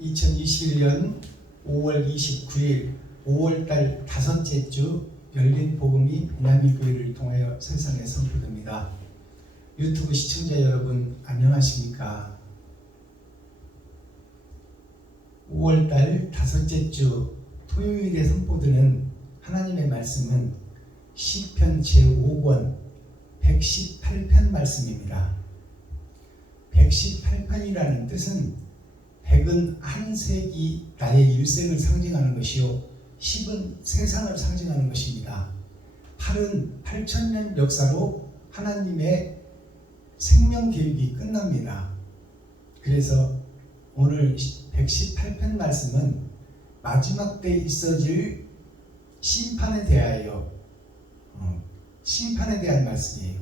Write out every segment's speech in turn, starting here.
2021년 5월 29일 5월달 다섯째 주 열린 복음이 미나미교회를 통하여 세상에 선포됩니다. 유튜브 시청자 여러분 안녕하십니까? 5월달 다섯째 주 토요일에 선포되는 하나님의 말씀은 시편 제5권 118편 말씀입니다. 118편이라는 뜻은 100은 한 세기 나의 일생을 상징하는 것이요 10은 세상을 상징하는 것입니다. 8은 8,000년 역사로 하나님의 생명 계획이 끝납니다. 그래서 오늘 118편 말씀은 마지막 때 있어질 심판에 대한 말씀이에요.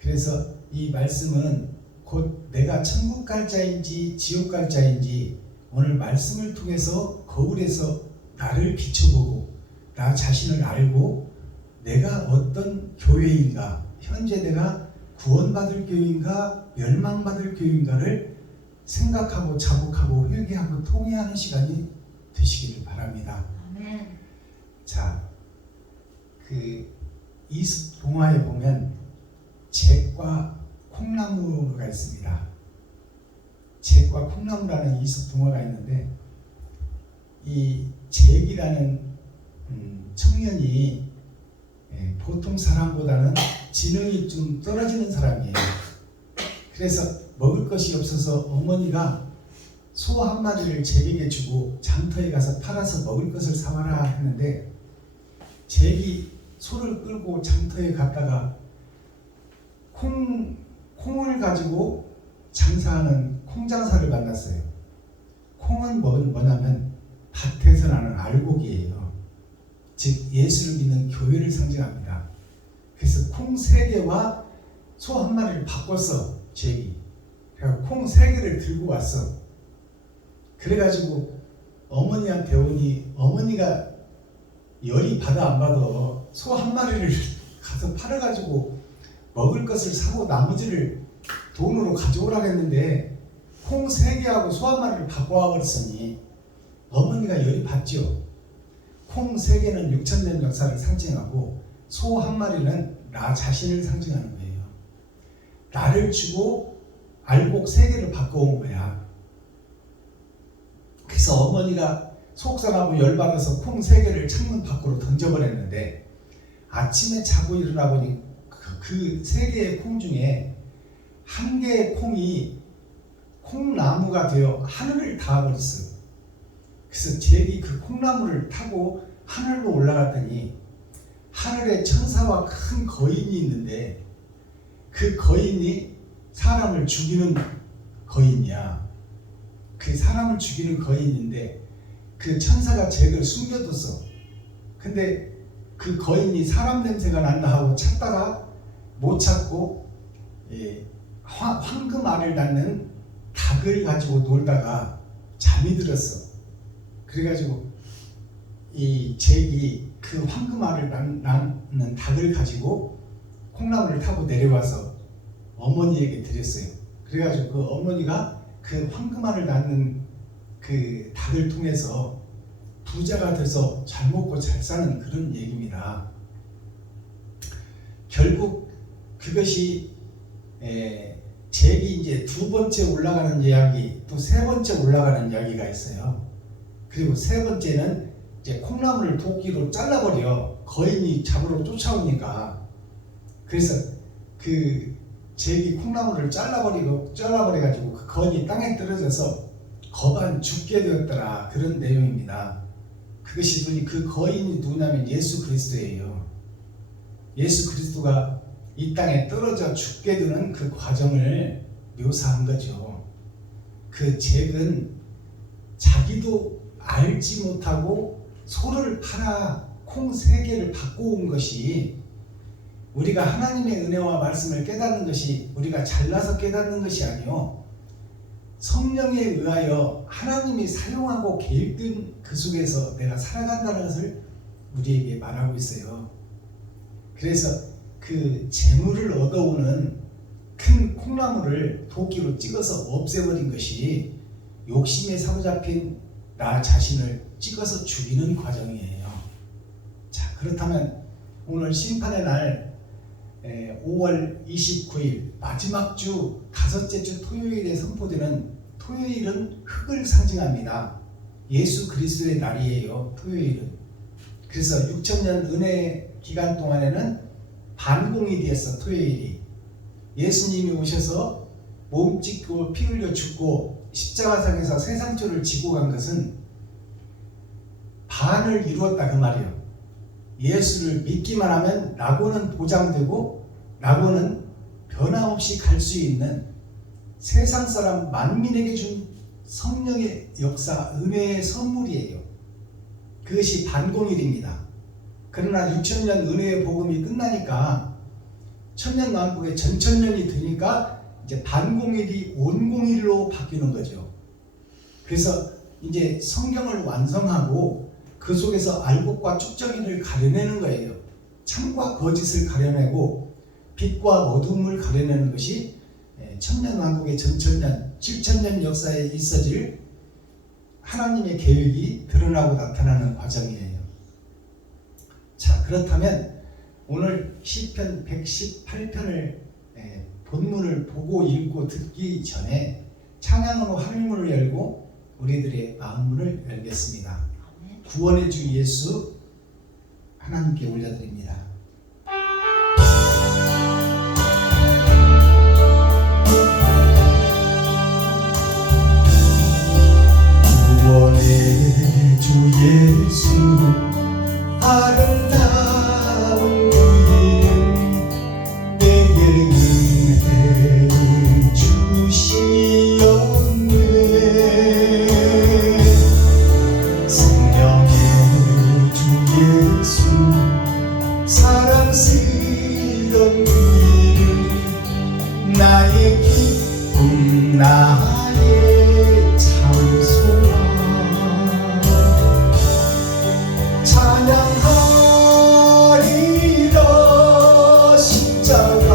그래서 이 말씀은 곧 내가 천국 갈 자인지 지옥 갈 자인지 오늘 말씀을 통해서 거울에서 나를 비춰보고 나 자신을 알고 내가 어떤 교회인가, 현재 내가 구원받을 교회인가 멸망받을 교회인가를 생각하고 자복하고 회개하고 통회하는 시간이 되시기를 바랍니다. 아멘. 자, 이습 동화에 보면 잭과 콩나무가 있습니다. 잭과 콩나무라는 이습 동화가 있는데 이 잭이라는 청년이 보통 사람보다는 지능이 좀 떨어지는 사람이에요. 그래서 먹을 것이 없어서 어머니가 소 한 마리를 잭에게 주고 장터에 가서 팔아서 먹을 것을 사와라 했는데 잭이 소를 끌고 장터에 갔다가 콩을 가지고 장사하는 콩장사를 만났어요. 콩은 뭐냐면 밭에서 나는 알곡이에요. 즉 예수를 믿는 교회를 상징합니다. 그래서 콩 3개와 소 한 마리를 바꿨어. 잭이. 그래서 콩 3개를 들고 왔어. 그래가지고 어머니한테 오니 어머니가 열이 받아 안 받아 소 한 마리를 가서 팔아가지고 먹을 것을 사고 나머지를 돈으로 가져오라고 했는데 콩 3개하고 소 한 마리를 바꿔와 버렸으니 어머니가 열이 받죠. 콩 3개는 6,000년 역사를 상징하고 소 한 마리는 나 자신을 상징하는 거예요. 나를 주고 알곡 3개를 바꿔온 거야. 그래서 어머니가 속상하고 열받아서 콩 3개를 창문 밖으로 던져버렸는데 아침에 자고 일어나 보니 그 3개의 콩 중에 한 개의 콩이 콩나무가 되어 하늘을 닿아버렸어요. 그래서 잭이 그 콩나무를 타고 하늘로 올라갔더니 하늘에 천사와 큰 거인이 있는데 그 거인이 사람을 죽이는 거인이야. 그 사람을 죽이는 거인인데 그 천사가 잭을 숨겨뒀어. 근데 그 거인이 사람 냄새가 난다 하고 찾다가 못 찾고 황금알을 낳는 닭을 가지고 놀다가 잠이 들었어. 그래가지고 이 잭이 그 황금알을 낳는 닭을 가지고 콩나무를 타고 내려와서 어머니에게 드렸어요. 그래가지고 그 어머니가 그 황금알을 낳는 그 닭을 통해서 부자가 돼서 잘 먹고 잘 사는 그런 얘기입니다. 결국 그것이 잭이 이제 2번째 올라가는 이야기, 또 3번째 올라가는 이야기가 있어요. 그리고 3번째는 이제 콩나무를 도끼로 잘라버려. 거인이 잡으러 쫓아오니까. 그래서 그 잭이 콩나무를 잘라버려가지고 그 거인이 땅에 떨어져서 거반 죽게 되었더라. 그런 내용입니다. 그것이 그 거인이 누구냐면 예수 그리스도예요. 예수 그리스도가 이 땅에 떨어져 죽게 되는 그 과정을 묘사한 거죠. 그 잭은 자기도 알지 못하고 소를 팔아 콩 3개를 바꿔온 것이 우리가 하나님의 은혜와 말씀을 깨닫는 것이 우리가 잘나서 깨닫는 것이 아니요 성령에 의하여 하나님이 사용하고 계획된 그 속에서 내가 살아간다는 것을 우리에게 말하고 있어요. 그래서 그 재물을 얻어오는 큰 콩나무를 도끼로 찍어서 없애버린 것이 욕심에 사로잡힌 나 자신을 찍어서 죽이는 과정이에요. 자, 그렇다면 오늘 심판의 날 5월 29일 마지막 주 다섯째 주 토요일에 선포되는 토요일은 흙을 상징합니다. 예수 그리스도의 날이에요. 토요일은. 그래서 6천년 은혜 기간 동안에는 반공일이었어. 토요일이. 예수님이 오셔서 몸 찢고 피 흘려 죽고 십자가상에서 세상조를 지고 간 것은 반을 이루었다 그 말이에요. 예수를 믿기만 하면 낙원은 보장되고 낙원은 변함없이 갈 수 있는 세상 사람 만민에게 준 성령의 역사, 은혜의 선물이에요. 그것이 반공일입니다. 그러나 6천년 은혜의 복음이 끝나니까 천년왕국의 전천년이 되니까 이제 반공일이 온공일로 바뀌는 거죠. 그래서 이제 성경을 완성하고 그 속에서 알곡과 쭉정이를 가려내는 거예요. 참과 거짓을 가려내고 빛과 어둠을 가려내는 것이 천년왕국의 전천년, 7천년 역사에 있어질 하나님의 계획이 드러나고 나타나는 과정이에요. 자, 그렇다면 오늘 시편 118편을 본문을 보고 읽고 듣기 전에 찬양으로 하늘문을 열고 우리들의 마음문을 열겠습니다. 구원의 주 예수 하나님께 올려드립니다. 구원의 주 예수 아름다운 그 이름 내게 은혜를 주시었네. 성령의 주 예수 사랑스런 그 이름 나의 기쁨 나의 참소망 찬양하리라. 십자가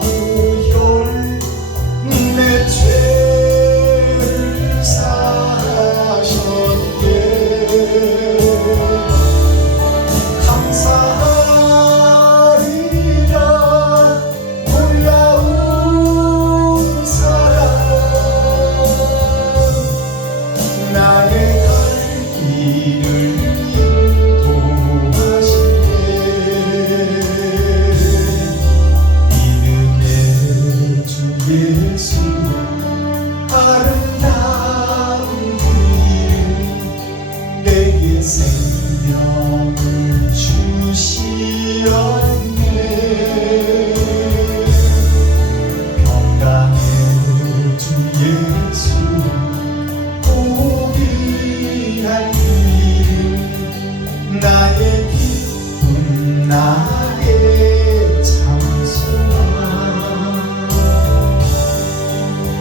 무혈 내 죄를 사하셨네. 감사하리라. 놀라운 사랑 나의 갈 길을 인도하시네. 믿음의 주 예수 아름다운 그 이름 내게 생명을 주시었네. 평강의 주 예수 고귀한 그 이름 나의 기쁨 나의 참소망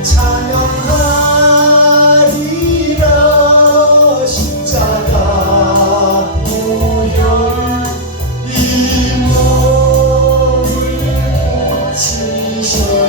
찬양하리라. 십자가 무혈 이 몸을 고치셨네.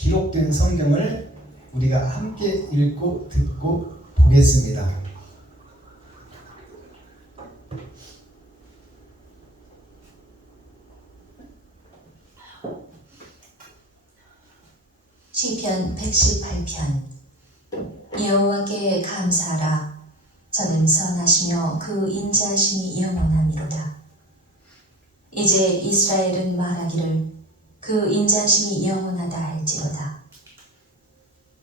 기록된 성경을 우리가 함께 읽고 듣고 보겠습니다. 시편 118편. 여호와께 감사하라. 저는 선하시며 그 인자하심이 영원함이로다. 이제 이스라엘은 말하기를 그 인자하심이 영원하다 할지로다.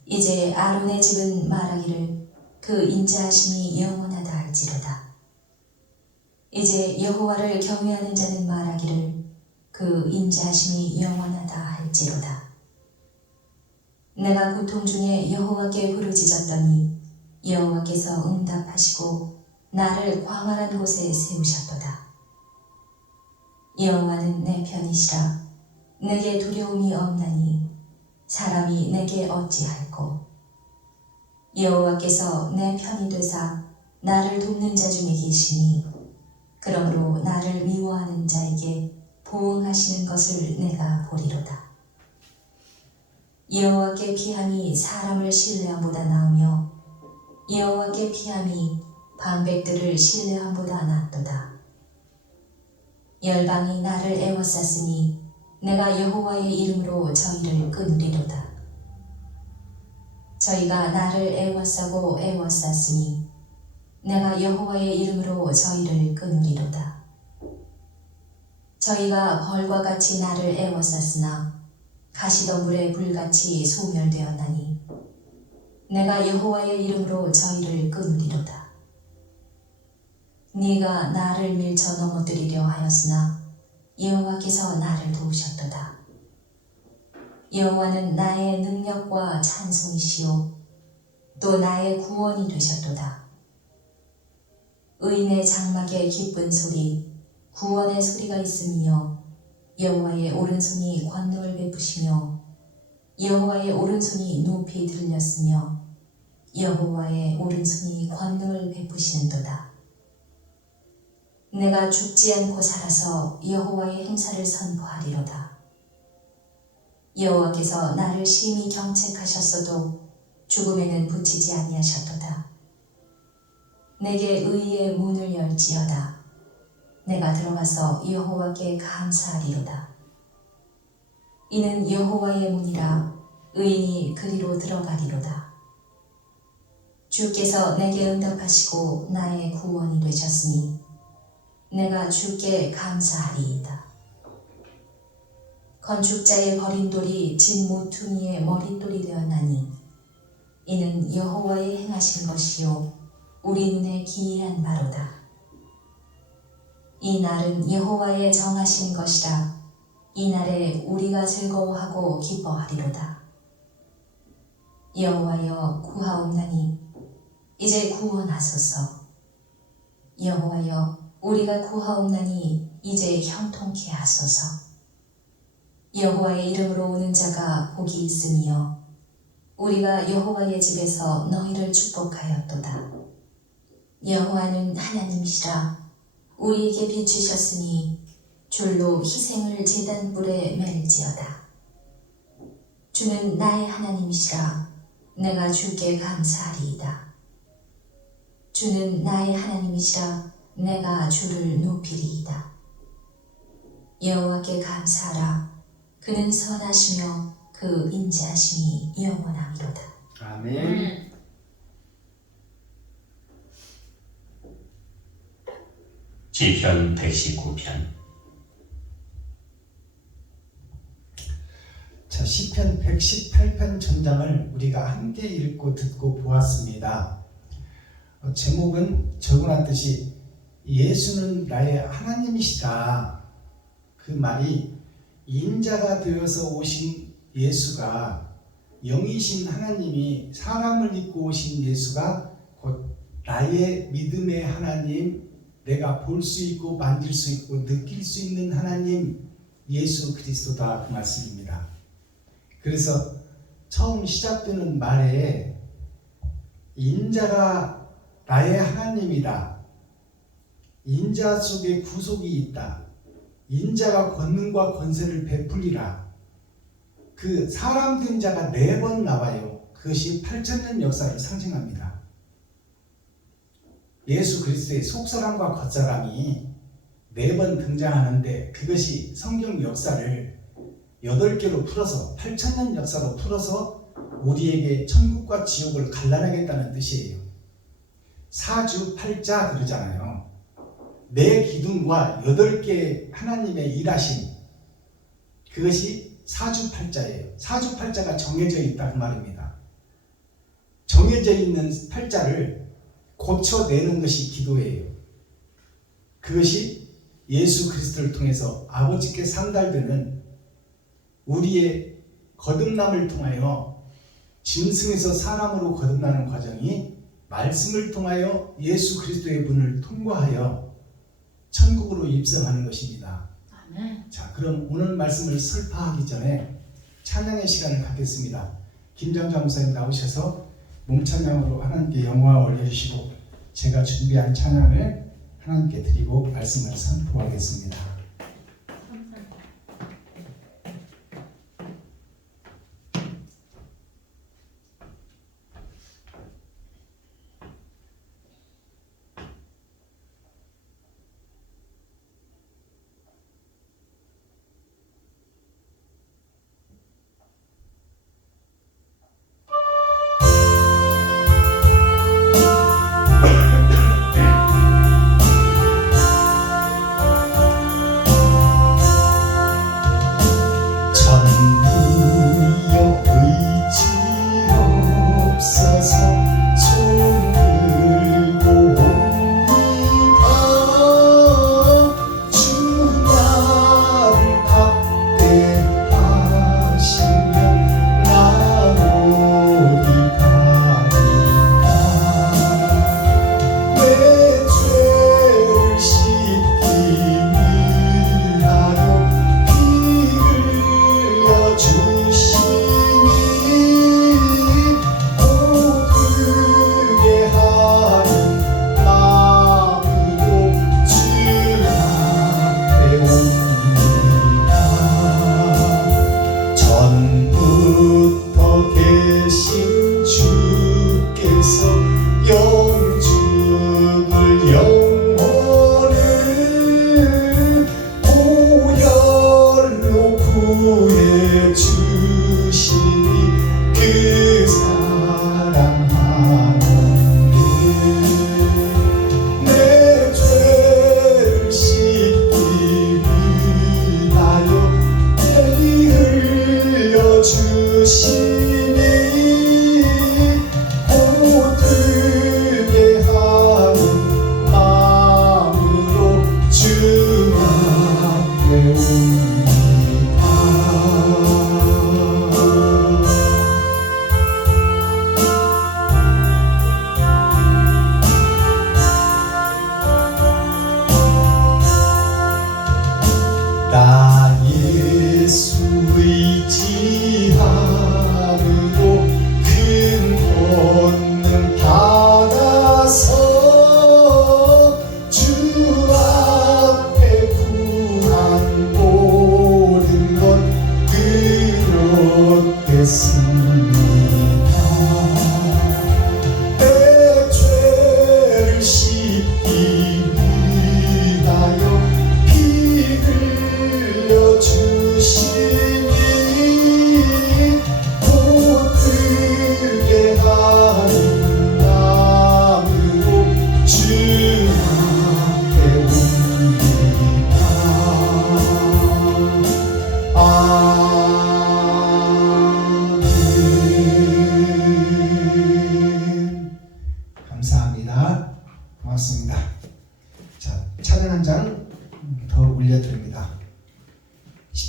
이제 아론의 집은 말하기를 그 인자하심이 영원하다 할지로다. 이제 여호와를 경외하는 자는 말하기를 그 인자하심이 영원하다 할지로다. 내가 고통 중에 여호와께 부르짖었더니 여호와께서 응답하시고 나를 광활한 곳에 세우셨도다. 여호와는 내 편이시라. 내게 두려움이 없나니 사람이 내게 어찌할꼬. 여호와께서 내 편이 되사 나를 돕는 자 중에 계시니 그러므로 나를 미워하는 자에게 보응하시는 것을 내가 보리로다. 여호와께 피함이 사람을 신뢰함보다 나으며 여호와께 피함이 방백들을 신뢰함보다 낫도다. 열방이 나를 애워쌌으니 내가 여호와의 이름으로 저희를 끊으리로다. 저희가 나를 애워싸고 애워쌌으니 내가 여호와의 이름으로 저희를 끊으리로다. 저희가 벌과 같이 나를 애워쌌으나 가시덤불에 불같이 소멸되었나니 내가 여호와의 이름으로 저희를 끊으리로다. 네가 나를 밀쳐 넘어뜨리려 하였으나 여호와께서 나를 도우셨도다. 여호와는 나의 능력과 찬송이시요 또 나의 구원이 되셨도다. 의인의 장막에 기쁜 소리 구원의 소리가 있으며 여호와의 오른손이 권능을 베푸시며 여호와의 오른손이 높이 들렸으며 여호와의 오른손이 권능을 베푸시는도다. 내가 죽지 않고 살아서 여호와의 행사를 선포하리로다. 여호와께서 나를 심히 경책하셨어도 죽음에는 붙이지 아니하셨도다. 내게 의의 문을 열지어다. 내가 들어가서 여호와께 감사하리로다. 이는 여호와의 문이라 의인이 그리로 들어가리로다. 주께서 내게 응답하시고 나의 구원이 되셨으니 내가 주께 감사하리이다. 건축자의 버린 돌이 진 모퉁이의 머릿돌이 되었나니 이는 여호와의 행하신 것이요 우리 눈에 기이한 바로다. 이 날은 여호와의 정하신 것이라. 이 날에 우리가 즐거워하고 기뻐하리로다. 여호와여 구하옵나니 이제 구원하소서. 여호와여 우리가 구하옵나니 이제 형통케 하소서. 여호와의 이름으로 오는 자가 복이 있으며 우리가 여호와의 집에서 너희를 축복하였도다. 여호와는 하나님이시라. 우리에게 비추셨으니 줄로 희생을 제단불에 맬지어다. 주는 나의 하나님이시라. 내가 주께 감사하리이다. 주는 나의 하나님이시라. 내가 주를 높이리이다. 여호와께 감사하라. 그는 선하시며 그 인자하심이 영원함이로다. 아멘. 시편 119편. 자, 시편 118편 전장을 우리가 함께 읽고 듣고 보았습니다. 제목은 적어놨듯이 예수는 나의 하나님이시다. 그 말이 인자가 되어서 오신 예수가, 영이신 하나님이 사람을 입고 오신 예수가 곧 나의 믿음의 하나님, 내가 볼 수 있고 만질 수 있고 느낄 수 있는 하나님 예수 그리스도다, 그 말씀입니다. 그래서 처음 시작되는 말에 인자가 나의 하나님이다. 인자 속에 구속이 있다. 인자가 권능과 권세를 베풀리라. 그 사람 된 자가 4번 나와요. 그것이 8,000년 역사를 상징합니다. 예수 그리스도의 속사람과 겉사람이 4번 등장하는데 그것이 성경 역사를 8개로 풀어서 8,000년 역사로 풀어서 우리에게 천국과 지옥을 갈라내겠다는 뜻이에요. 사주팔자 그러잖아요. 4기둥과 8개 하나님의 일하심, 그것이 사주팔자예요. 사주팔자가 정해져 있다 그 말입니다. 정해져 있는 팔자를 고쳐내는 것이 기도예요. 그것이 예수 그리스도를 통해서 아버지께 상달되는 우리의 거듭남을 통하여 짐승에서 사람으로 거듭나는 과정이 말씀을 통하여 예수 그리스도의 문을 통과하여 천국으로 입성하는 것입니다. 아멘. 자, 그럼 오늘 말씀을 설파하기 전에 찬양의 시간을 갖겠습니다. 김정자 목사님 나오셔서 몸찬양으로 하나님께 영광을 올려주시고 제가 준비한 찬양을 하나님께 드리고 말씀을 선포하겠습니다.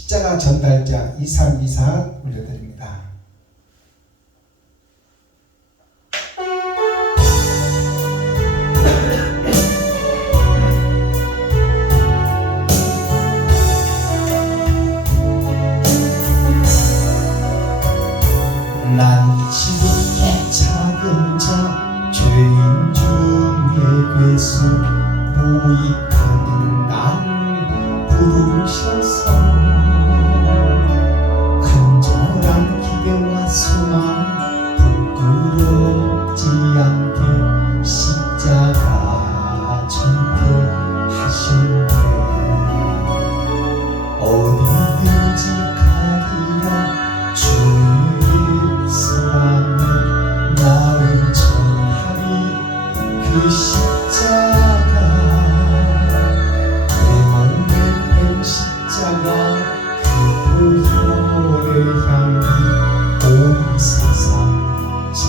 십자가 전달자 2324 올려드립니다. 난 지극히 작은 자 죄인 중에 괴수 무익한 나를 부르셔서 간절히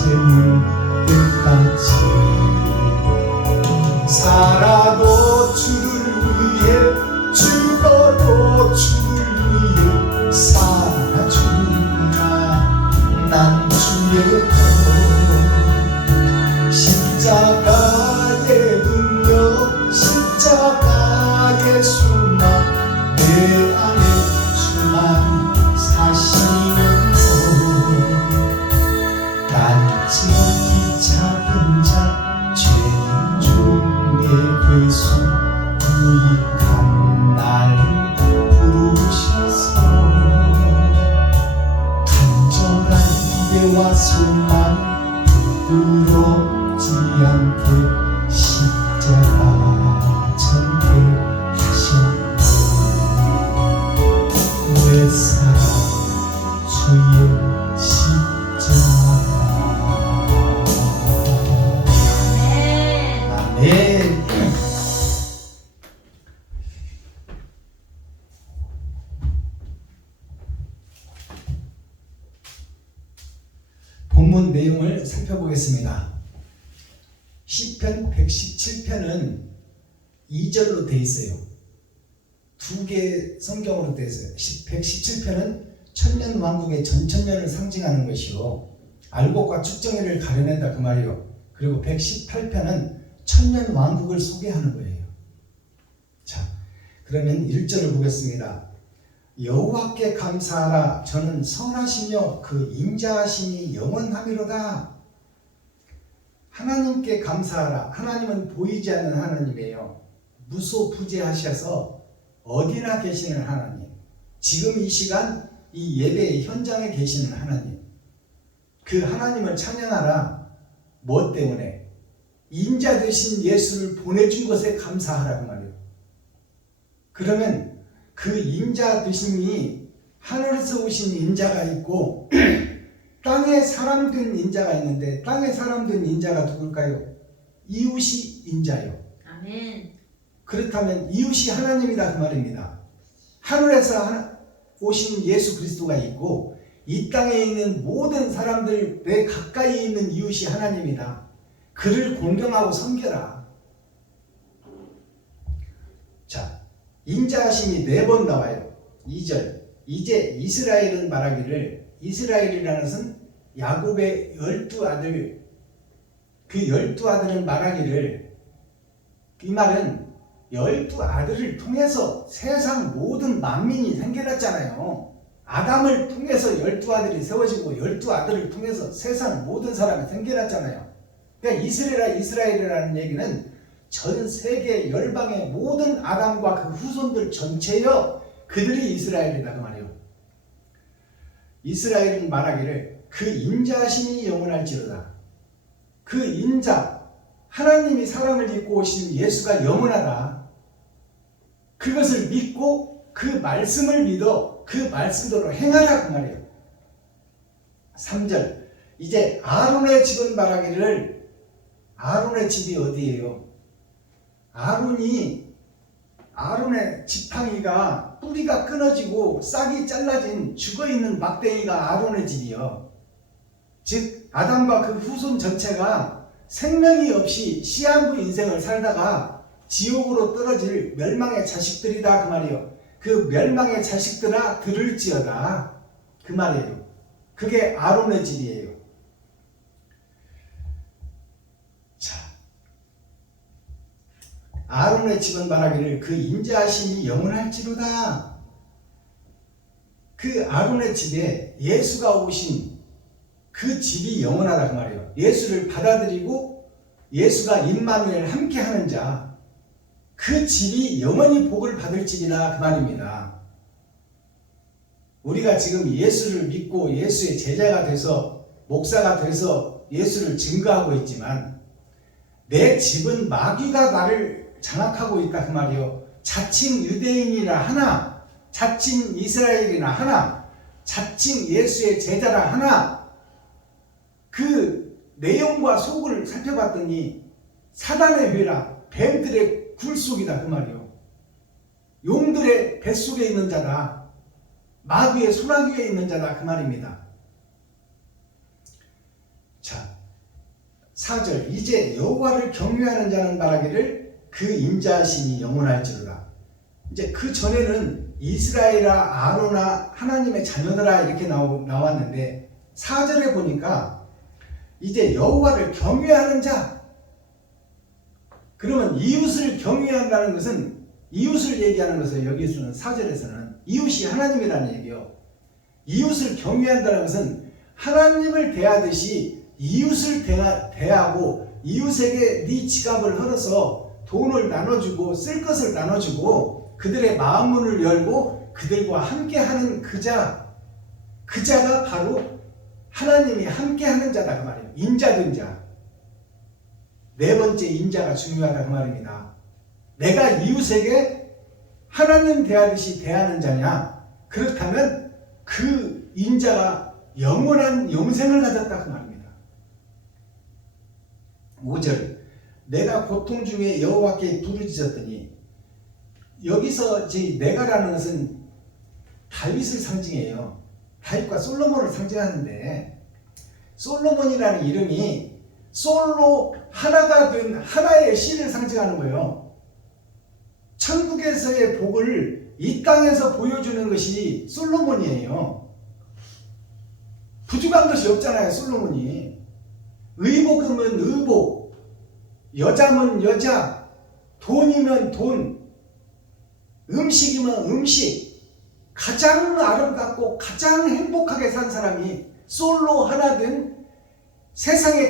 채울 때까지 살아도 주를 위해 죽어도 주를 위해 살아주리라. 난 주의 것 십자가의 능력 십자가의 순환 내 안에 주만 사시는 단지 작은 자 죄인 중에 괴수 유익한 날 부르셔서 간절한 기대와 소망 부끄럽지 않게 십자가 전개하셨네. 내 사랑 주의 십자가. 아멘. 본문 내용을 살펴보겠습니다. 시편 117편은 2절로 되어 있어요. 두 개의 성경으로 되어 있어요. 117편은 천년왕국의 전천년을 상징하는 것이요, 알곡과 축정회를 가려낸다 그 말이요. 그리고 118편은 천년왕국을 소개하는 거예요. 자, 그러면 1절을 보겠습니다. 여호와께 감사하라. 저는 선하시며 그 인자하심이 영원하미로다. 하나님께 감사하라. 하나님은 보이지 않는 하나님이에요. 무소부재하셔서 어디나 계시는 하나님. 지금 이 시간 이 예배의 현장에 계시는 하나님. 그 하나님을 찬양하라. 뭐 때문에? 인자 되신 예수를 보내준 것에 감사하라고 말이에요. 그러면 그 인자 되심이 하늘에서 오신 인자가 있고 땅에 사람 된 인자가 있는데, 땅에 사람 된 인자가 누굴까요? 이웃이 인자요. 아멘. 그렇다면 이웃이 하나님이다 그 말입니다. 하늘에서 오신 예수 그리스도가 있고 이 땅에 있는 모든 사람들 내 가까이 있는 이웃이 하나님이다. 그를 공경하고 섬겨라. 자, 인자하심이 4번 나와요. 2절. 이제 이스라엘은 말하기를, 이스라엘이라는 것은 야곱의 12아들, 그 12아들은 말하기를, 이 말은 12아들을 통해서 세상 모든 만민이 생겨났잖아요. 아담을 통해서 12아들이 세워지고 12아들을 통해서 세상 모든 사람이 생겨났잖아요. 그러니까 이스라엘이라는 얘기는 전 세계 열방의 모든 아담과 그 후손들 전체여 그들이 이스라엘이다 그 말이에요. 이스라엘은 말하기를 그 인자하심이 영원할지로다. 그 인자, 하나님이 사람을 입고 오신 예수가 영원하다. 그것을 믿고 그 말씀을 믿어 그 말씀대로 행하라 그 말이에요. 3절. 이제 아론의 집은 말하기를, 아론의 집이 어디예요? 아론의 지팡이가 뿌리가 끊어지고 싹이 잘라진 죽어있는 막대기가 아론의 집이요. 즉 아담과 그 후손 전체가 생명이 없이 시한부 인생을 살다가 지옥으로 떨어질 멸망의 자식들이다 그 말이에요. 그 멸망의 자식들아 들을지어다 그 말이에요. 그게 아론의 집이에요. 자, 아론의 집은 말하기를 그 인자하심이 영원할지로다. 그 아론의 집에 예수가 오신 그 집이 영원하다 그 말이에요. 예수를 받아들이고 예수가 임마누엘 함께하는 자, 그 집이 영원히 복을 받을 집이다 그 말입니다. 우리가 지금 예수를 믿고 예수의 제자가 돼서 목사가 돼서 예수를 증거하고 있지만 내 집은 마귀가 나를 장악하고 있다 그 말이요. 자칭 유대인이라 하나, 자칭 이스라엘이나 하나, 자칭 예수의 제자라 하나, 그 내용과 속을 살펴봤더니 사단의 회라, 뱀들의 굴속이다 그 말이요. 용들의 뱃속에 있는 자다, 마귀의 소나기에 있는 자다 그 말입니다. 자, 4절 이제 여호와를 경외하는 자는 말하기를 그 인자하심이 영원할지로다. 이제 그 전에는 이스라엘아 아로나 하나님의 자녀들아 이렇게 나왔는데 4절에 보니까 이제 여호와를 경외하는 자. 그러면 이웃을 경외한다는 것은 이웃을 얘기하는 것은 여기서는 4절에서는 이웃이 하나님이라는 얘기요. 이웃을 경외한다는 것은 하나님을 대하듯이 이웃을 대하고 이웃에게 네 지갑을 헐어서 돈을 나눠주고 쓸 것을 나눠주고 그들의 마음 문을 열고 그들과 함께하는 그 자가 바로 하나님이 함께하는 자다 그 말이에요. 인자된 자. 네 번째 인자가 중요하다 그 말입니다. 내가 이웃에게 하나님 대하듯이 대하는 자냐? 그렇다면 그 인자가 영원한 영생을 가졌다 그 말입니다. 5절 내가 고통 중에 여호와께 부르짖었더니 여기서 내가라는 것은 다윗을 상징해요. 다윗과 솔로몬을 상징하는데 솔로몬이라는 이름이 솔로 하나가 된 하나의 씨를 상징하는 거예요. 천국에서의 복을 이 땅에서 보여주는 것이 솔로몬이에요. 부족한 것이 없잖아요. 솔로몬이. 의복이면 의복, 여자면 여자, 돈이면 돈, 음식이면 음식, 가장 아름답고 가장 행복하게 산 사람이 솔로 하나 된 세상에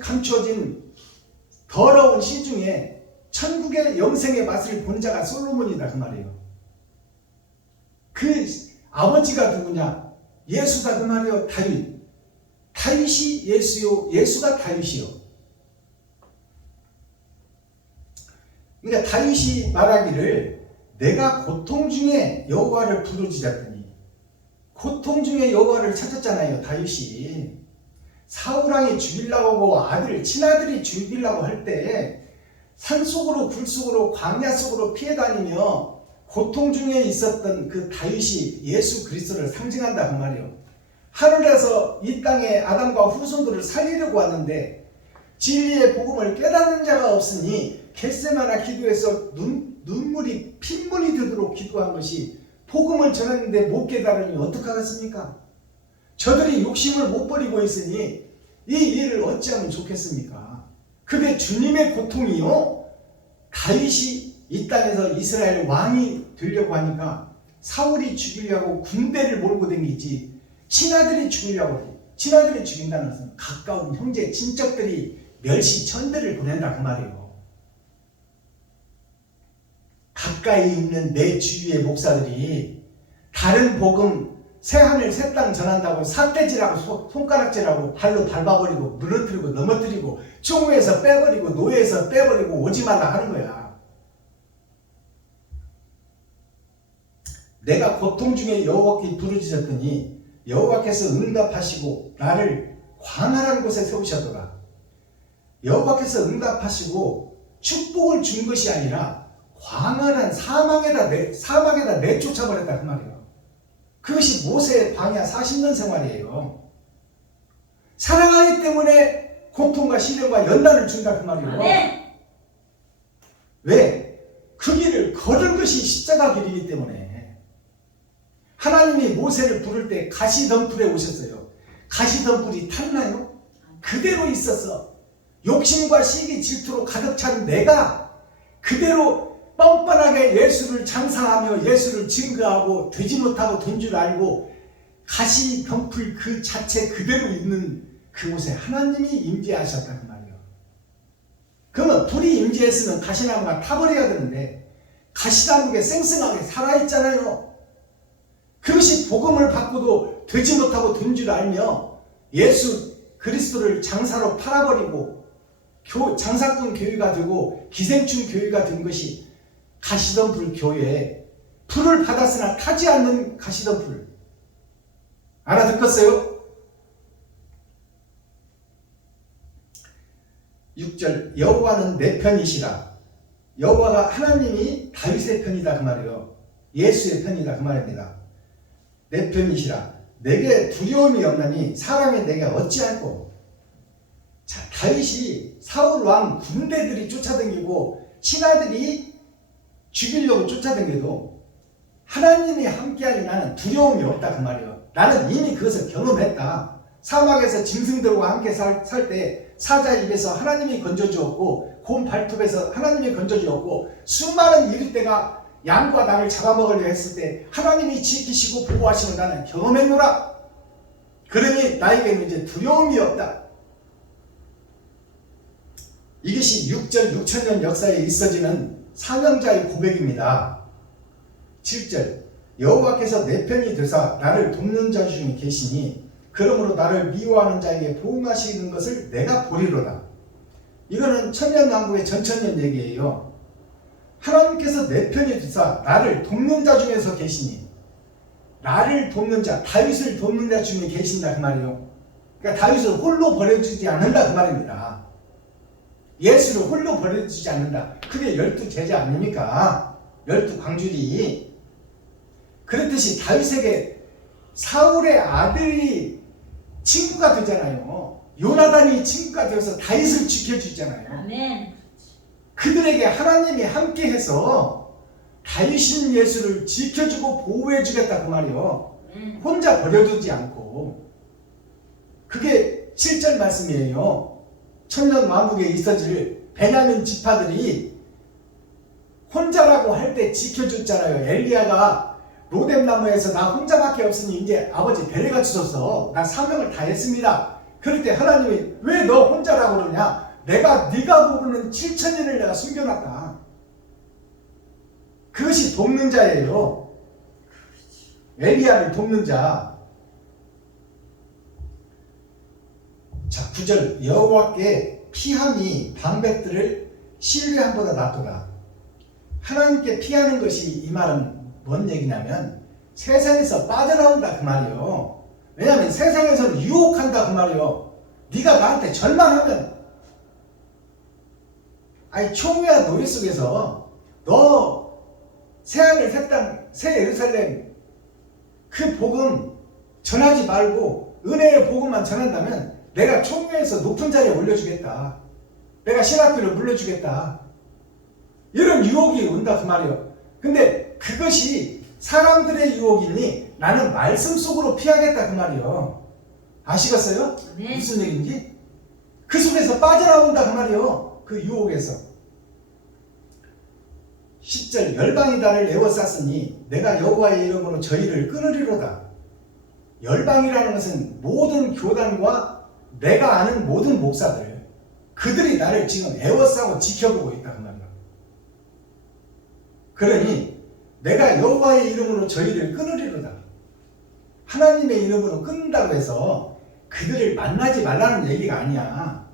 감춰진 더러운 씨 중에 천국의 영생의 맛을 본 자가 솔로몬이다 그 말이에요. 그 아버지가 누구냐? 예수다 그 말이에요. 다윗이 예수요, 예수가 다윗이요. 그러니까 다윗이 말하기를 내가 고통 중에 여호와를 부르짖었더니 고통 중에 여호와를 찾았잖아요. 다윗이 사울왕이 죽이려고 하고 친아들이 죽이려고 할 때 산속으로 굴속으로 광야 속으로 피해 다니며 고통 중에 있었던 그 다윗이 예수 그리스도를 상징한다 그 말이에요. 하늘에서 이 땅에 아담과 후손들을 살리려고 하는데 진리의 복음을 깨닫는 자가 없으니 겟세마나 기도에서 눈물이 핏물이 되도록 기도한 것이 복음을 전했는데 못 깨달으니 어떡하겠습니까? 저들이 욕심을 못 버리고 있으니 이 일을 어찌하면 좋겠습니까? 그게 주님의 고통이요. 다윗이 이 땅에서 이스라엘 왕이 되려고 하니까 사울이 죽이려고 군대를 몰고 다니지 친아들이 죽인다는 것은 가까운 형제 친척들이 멸시천대를 보낸다 그 말이에요. 가까이 있는 내 주위의 목사들이 다른 복음 새하늘 새 땅 전한다고 삿대질하고 손가락질하고 발로 밟아버리고 무너뜨리고 넘어뜨리고 총회에서 빼버리고 노예에서 빼버리고 오지 말라 하는 거야. 내가 고통 중에 여호와께 부르짖었더니 여호와께서 응답하시고 나를 광활한 곳에 세우셨더라. 여호와께서 응답하시고 축복을 준 것이 아니라 광활한 사막에다 내쫓아버렸다 그 말이에요. 그것이 모세의 광야 40년 생활이에요. 사랑하기 때문에 고통과 시련과 연단을 준다 그 말이에요. 네. 왜? 그 길을 걸은 것이 십자가 길이기 때문에. 하나님이 모세를 부를 때 가시덤불에 오셨어요. 가시덤불이 탔나요? 그대로 있어서 욕심과 시기 질투로 가득 찬 내가 그대로 뻔뻔하게 예수를 장사하며 예수를 증거하고 되지 못하고 된 줄 알고 가시덤불 그 자체 그대로 있는 그곳에 하나님이 임재하셨다 그 말이에요. 그러면 불이 임재했으면 가시나무가 타버려야 되는데 가시나무가 쌩쌩하게 살아있잖아요. 그것이 복음을 받고도 되지 못하고 된 줄 알며 예수 그리스도를 장사로 팔아버리고 장사꾼 교회가 되고 기생충 교회가 된 것이 가시덤불 교회에 불을 받았으나 타지 않는 가시덤불. 알아듣겠어요? 6절 여호와는 내 편이시라. 여호와가 하나님이 다윗의 편이다 그 말이에요. 예수의 편이다 그 말입니다. 내 편이시라. 내게 두려움이 없나니 사람이 내게 어찌할꼬. 자, 다윗이 사울 왕 군대들이 쫓아다니고 신하들이 죽이려고 쫓아다녀도 하나님이 함께하니 나는 두려움이 없다 그 말이에요. 나는 이미 그것을 경험했다. 사막에서 짐승들과 함께 살 때 사자 입에서 하나님이 건져주었고 곰 발톱에서 하나님이 건져주었고 수많은 이럴 때가 양과 나를 잡아먹으려 했을 때 하나님이 지키시고 보호하시는 나는 경험했노라. 그러니 나에게는 이제 두려움이 없다. 이것이 6천년 역사에 있어지는 사명자의 고백입니다. 7절 여호와께서 내 편이 되사 나를 돕는 자 중에 계시니 그러므로 나를 미워하는 자에게 보응하시는 것을 내가 보리로다. 이거는 천년왕국의 전천년 얘기예요. 하나님께서 내 편이 되사 나를 돕는 자 중에서 계시니 나를 돕는 자, 다윗을 돕는 자 중에 계신다 그 말이에요. 그러니까 다윗을 홀로 버려주지 않는다 그 말입니다. 예수를 홀로 버려주지 않는다. 그게 12제자 아닙니까? 12광주리. 그렇듯이 다윗에게 사울의 아들이 친구가 되잖아요. 요나단이 친구가 되어서 다윗을 지켜주잖아요. 아멘. 그들에게 하나님이 함께해서 다윗인 예수를 지켜주고 보호해주겠다 그 말이에요. 혼자 버려두지 않고. 그게 7절 말씀이에요. 천년 왕국에 있어질 베냐민 지파들이 혼자라고 할 때 지켜줬잖아요. 엘리야가 로뎀나무에서 나 혼자밖에 없으니 이제 아버지 데려가 주소서. 나 사명을 다 했습니다. 그럴 때 하나님이 왜 너 혼자라고 그러냐? 내가 네가 모르는 7천년을 내가 숨겨놨다. 그것이 돕는 자예요. 엘리야를 돕는 자. 자, 9절 여호와께 피함이 방백들을 신뢰함보다 낫도다. 하나님께 피하는 것이 이 말은 뭔 얘기냐면 세상에서 빠져나온다 그 말이에요. 왜냐하면 세상에서는 유혹한다 그 말이에요. 네가 나한테 절망하면 아니 총회와 노예 속에서 너 새하늘 새 땅 새 예루살렘 그 복음 전하지 말고 은혜의 복음만 전한다면 내가 총회에서 높은 자리에 올려주겠다. 내가 신학교를 물려주겠다. 이런 유혹이 온다 그 말이에요. 근데 그것이 사람들의 유혹이니 나는 말씀 속으로 피하겠다 그 말이에요. 아시겠어요? 네. 무슨 얘기인지? 그 속에서 빠져나온다 그 말이에요. 그 유혹에서. 10절 열방이 나를 에워쌌으니 내가 여호와의 이름으로 저희를 끊으리로다. 열방이라는 것은 모든 교단과 내가 아는 모든 목사들 그들이 나를 지금 에워싸고 지켜보고 있다 그 말이야. 그러니 내가 여호와의 이름으로 저희를 끊으리로다. 하나님의 이름으로 끊는다고 해서 그들을 만나지 말라는 얘기가 아니야.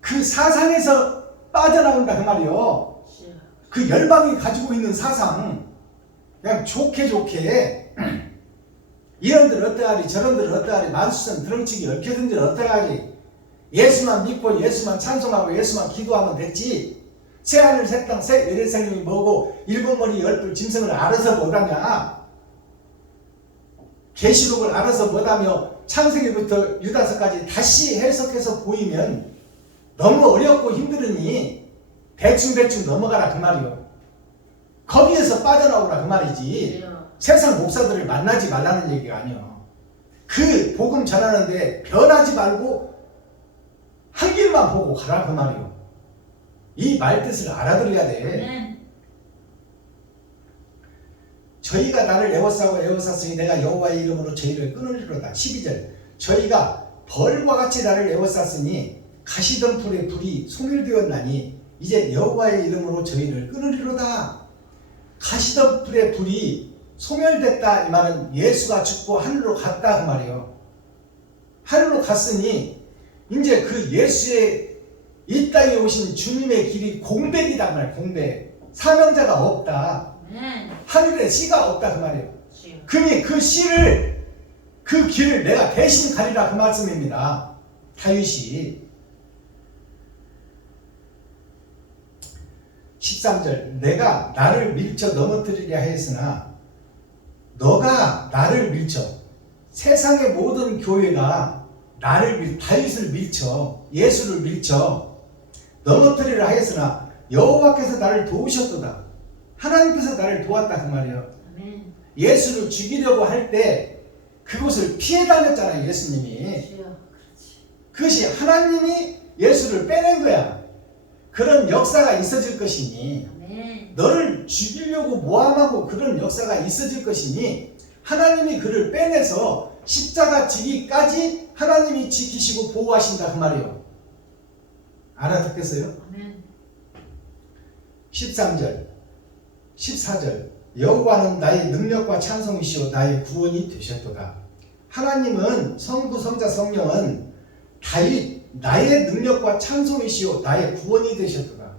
그 사상에서 빠져나온다 그 말이요. 그 열방이 가지고 있는 사상 그냥 좋게 이런들 어떠하리 저런들 어떠하리 만수선 드렁치기 얽혀든들 어떠하리 예수만 믿고 예수만 찬송하고 예수만 기도하면 됐지. 새하늘 새 땅 새 예루살렘이 뭐고 일곱 머리 열둘 짐승을 알아서 못하냐. 계시록을 알아서 못하며 창세기부터 유다서까지 다시 해석해서 보이면 너무 어렵고 힘들으니 대충 넘어가라 그 말이요. 거기에서 빠져나오라 그 말이지. 세상 목사들을 만나지 말라는 얘기가 아니요. 그 복음 전하는데 변하지 말고 한 길만 보고 가라 그 말이요. 이 말뜻을 알아들어야 돼. 저희가 나를 에워쌌으니 내가 여호와의 이름으로 저희를 끊으리로다. 12절 저희가 벌과 같이 나를 에워쌌으니 가시덤불의 불이 소멸되었나니 이제 여호와의 이름으로 저희를 끊으리로다. 가시덤불의 불이 소멸됐다 이 말은 예수가 죽고 하늘로 갔다 그 말이에요. 하늘로 갔으니 이제 그 예수의 이 땅에 오신 주님의 길이 공백이다 그 말이에요. 공백. 사명자가 없다. 하늘에 씨가 없다 그 말이에요. 그니 그 씨를 그 길을 내가 대신 가리라 그 말씀입니다. 다윗이 13절 내가 나를 밀쳐 넘어뜨리려 했으나 너가 나를 밀쳐 세상의 모든 교회가 다윗을 밀쳐 예수를 밀쳐 넘어뜨리려 하였으나 여호와께서 나를 도우셨도다. 하나님께서 나를 도왔다 그 말이에요. 아멘. 예수를 죽이려고 할 때 그곳을 피해 다녔잖아요. 예수님이. 주여. 그렇지. 그것이 하나님이 예수를 빼낸 거야. 그런 역사가 있어질 것이니 아멘. 너를 죽이려고 모함하고 그런 역사가 있어질 것이니 하나님이 그를 빼내서 십자가 지기까지 하나님이 지키시고 보호하신다 그 말이에요. 알아듣겠어요? 아멘. 13절 14절 여호와는 나의 능력과 찬송이시오 나의 구원이 되셨도다. 하나님은 성부 성자 성령은 다윗 나의 능력과 찬송이시오 나의 구원이 되셨도다.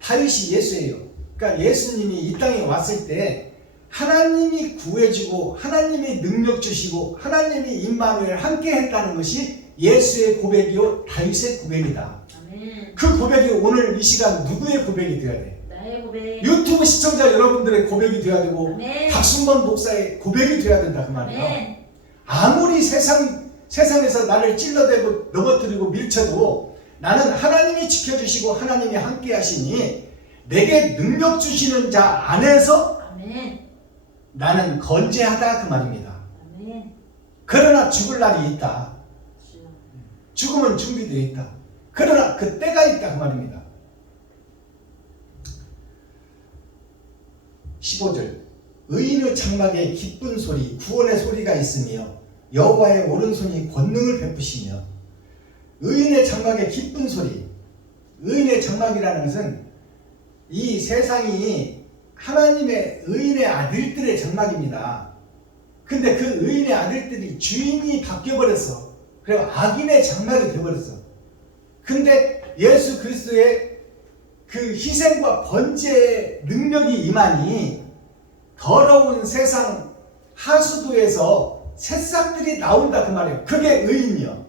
다윗이 예수예요. 그러니까 예수님이 이 땅에 왔을 때 하나님이 구해주고 하나님이 능력 주시고 하나님이 임마누엘 함께 했다는 것이 예수의 고백이요 다윗의 고백이다. 아멘. 그 고백이 오늘 이 시간 누구의 고백이 되어야 돼? 나의 고백. 유튜브 시청자 여러분들의 고백이 되어야 되고 아멘. 박순범 목사의 고백이 되어야 된다 그 말이에요. 아멘. 아무리 세상에서 나를 찔러대고 넘어뜨리고 밀쳐도 나는 하나님이 지켜주시고 하나님이 함께 하시니 내게 능력 주시는 자 안에서 아멘. 나는 건재하다 그 말입니다. 아멘. 그러나 죽을 날이 있다. 주여. 죽음은 준비되어 있다. 그러나 그 때가 있다 그 말입니다. 15절 의인의 장막에 기쁜 소리 구원의 소리가 있으며 여호와의 오른손이 권능을 베푸시며 의인의 장막에 기쁜 소리 의인의 장막이라는 것은 이 세상이 하나님의 의인의 아들들의 장막입니다. 근데 그 의인의 아들들이 주인이 바뀌어버렸어. 그리고 악인의 장막이 되어버렸어. 근데 예수 그리스도의 그 희생과 번제의 능력이 임하니 더러운 세상 하수도에서 새싹들이 나온다 그 말이에요. 그게 의인이요.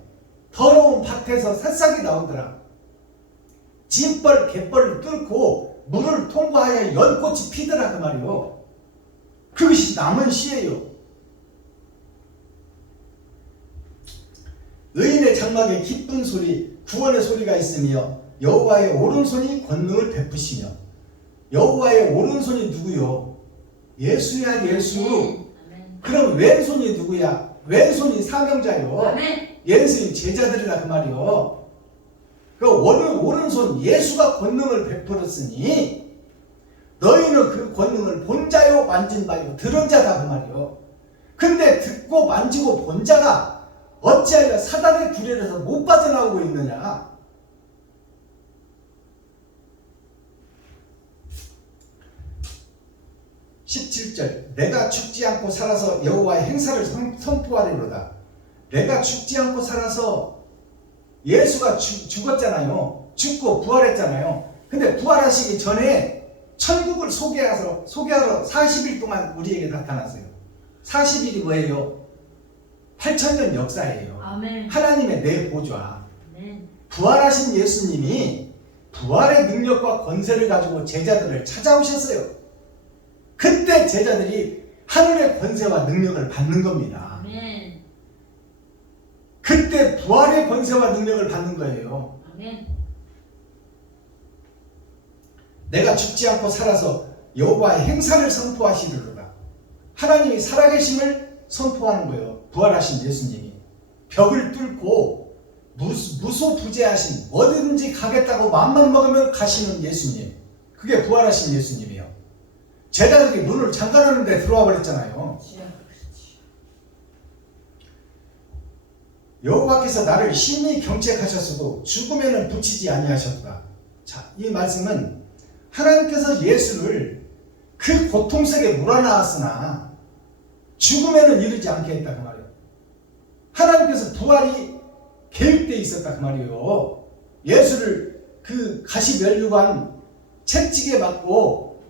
더러운 밭에서 새싹이 나오더라. 진벌 갯벌을 뚫고 물을 통과하여 연꽃이 피더라 그 말이요. 그것이 남은 시예요. 의인의 장막에 기쁜 소리 구원의 소리가 있으며 여호와의 오른손이 권능을 베푸시며 여호와의 오른손이 누구요? 예수야 예수. 아멘. 그럼 왼손이 누구야? 왼손이 사명자요. 아멘. 왼손이 제자들이라 그 말이요. 그 오른손 예수가 권능을 베풀었으니 너희는 그 권능을 본 자요 만진 바요 들은 자다 그 말이요. 근데 듣고 만지고 본 자가 어찌하여 사단의 구렬에서 못 빠져나오고 있느냐? (17절) 내가 죽지 않고 살아서 여호와의 행사를 선포하리로다. 내가 죽지 않고 살아서 예수가 죽었잖아요. 죽고 부활했잖아요. 근데 부활하시기 전에 천국을 소개하러 40일 동안 우리에게 나타났어요. 40일이 뭐예요? 8,000년 역사예요. 아멘. 하나님의 내 보좌. 아멘. 부활하신 예수님이 부활의 능력과 권세를 가지고 제자들을 찾아오셨어요. 그때 제자들이 하늘의 권세와 능력을 받는 겁니다. 아멘. 그때 부활의 권세와 능력을 받는 거예요. 아멘. 내가 죽지 않고 살아서 여호와의 행사를 선포하시리로다. 하나님이 살아계심을 선포하는 거예요. 부활하신 예수님이 벽을 뚫고 무소부재하신 뭐든지 가겠다고 마음만 먹으면 가시는 예수님. 그게 부활하신 예수님이에요. 제자들이 문을 잠가놓는데 들어와 버렸잖아요. 주여. 그렇지. 여호와께서 나를 심히 경책하셨어도 죽음에는 붙이지 아니하셨다. 자, 이 말씀은 하나님께서 예수를 그 고통 속에 몰아넣었으나 죽음에는 이르지 않게 했다 그 말이에요. 하나님께서 부활이 계획되어 있었다 그 말이에요. 예수를 그 가시면류관 채찍에 맞고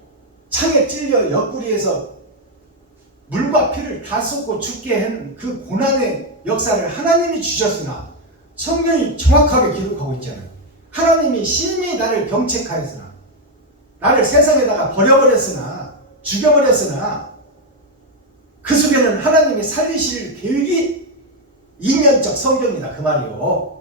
창에 찔려 옆구리에서 물과 피를 다 쏟고 죽게 한 그 고난의 역사를 하나님이 주셨으나 성경이 정확하게 기록하고 있잖아요. 하나님이 심히 나를 경책하였으나 나를 세상에다가 버려버렸으나 죽여버렸으나 그 속에는 하나님이 살리실 계획이 이면적 성경이다 그 말이요.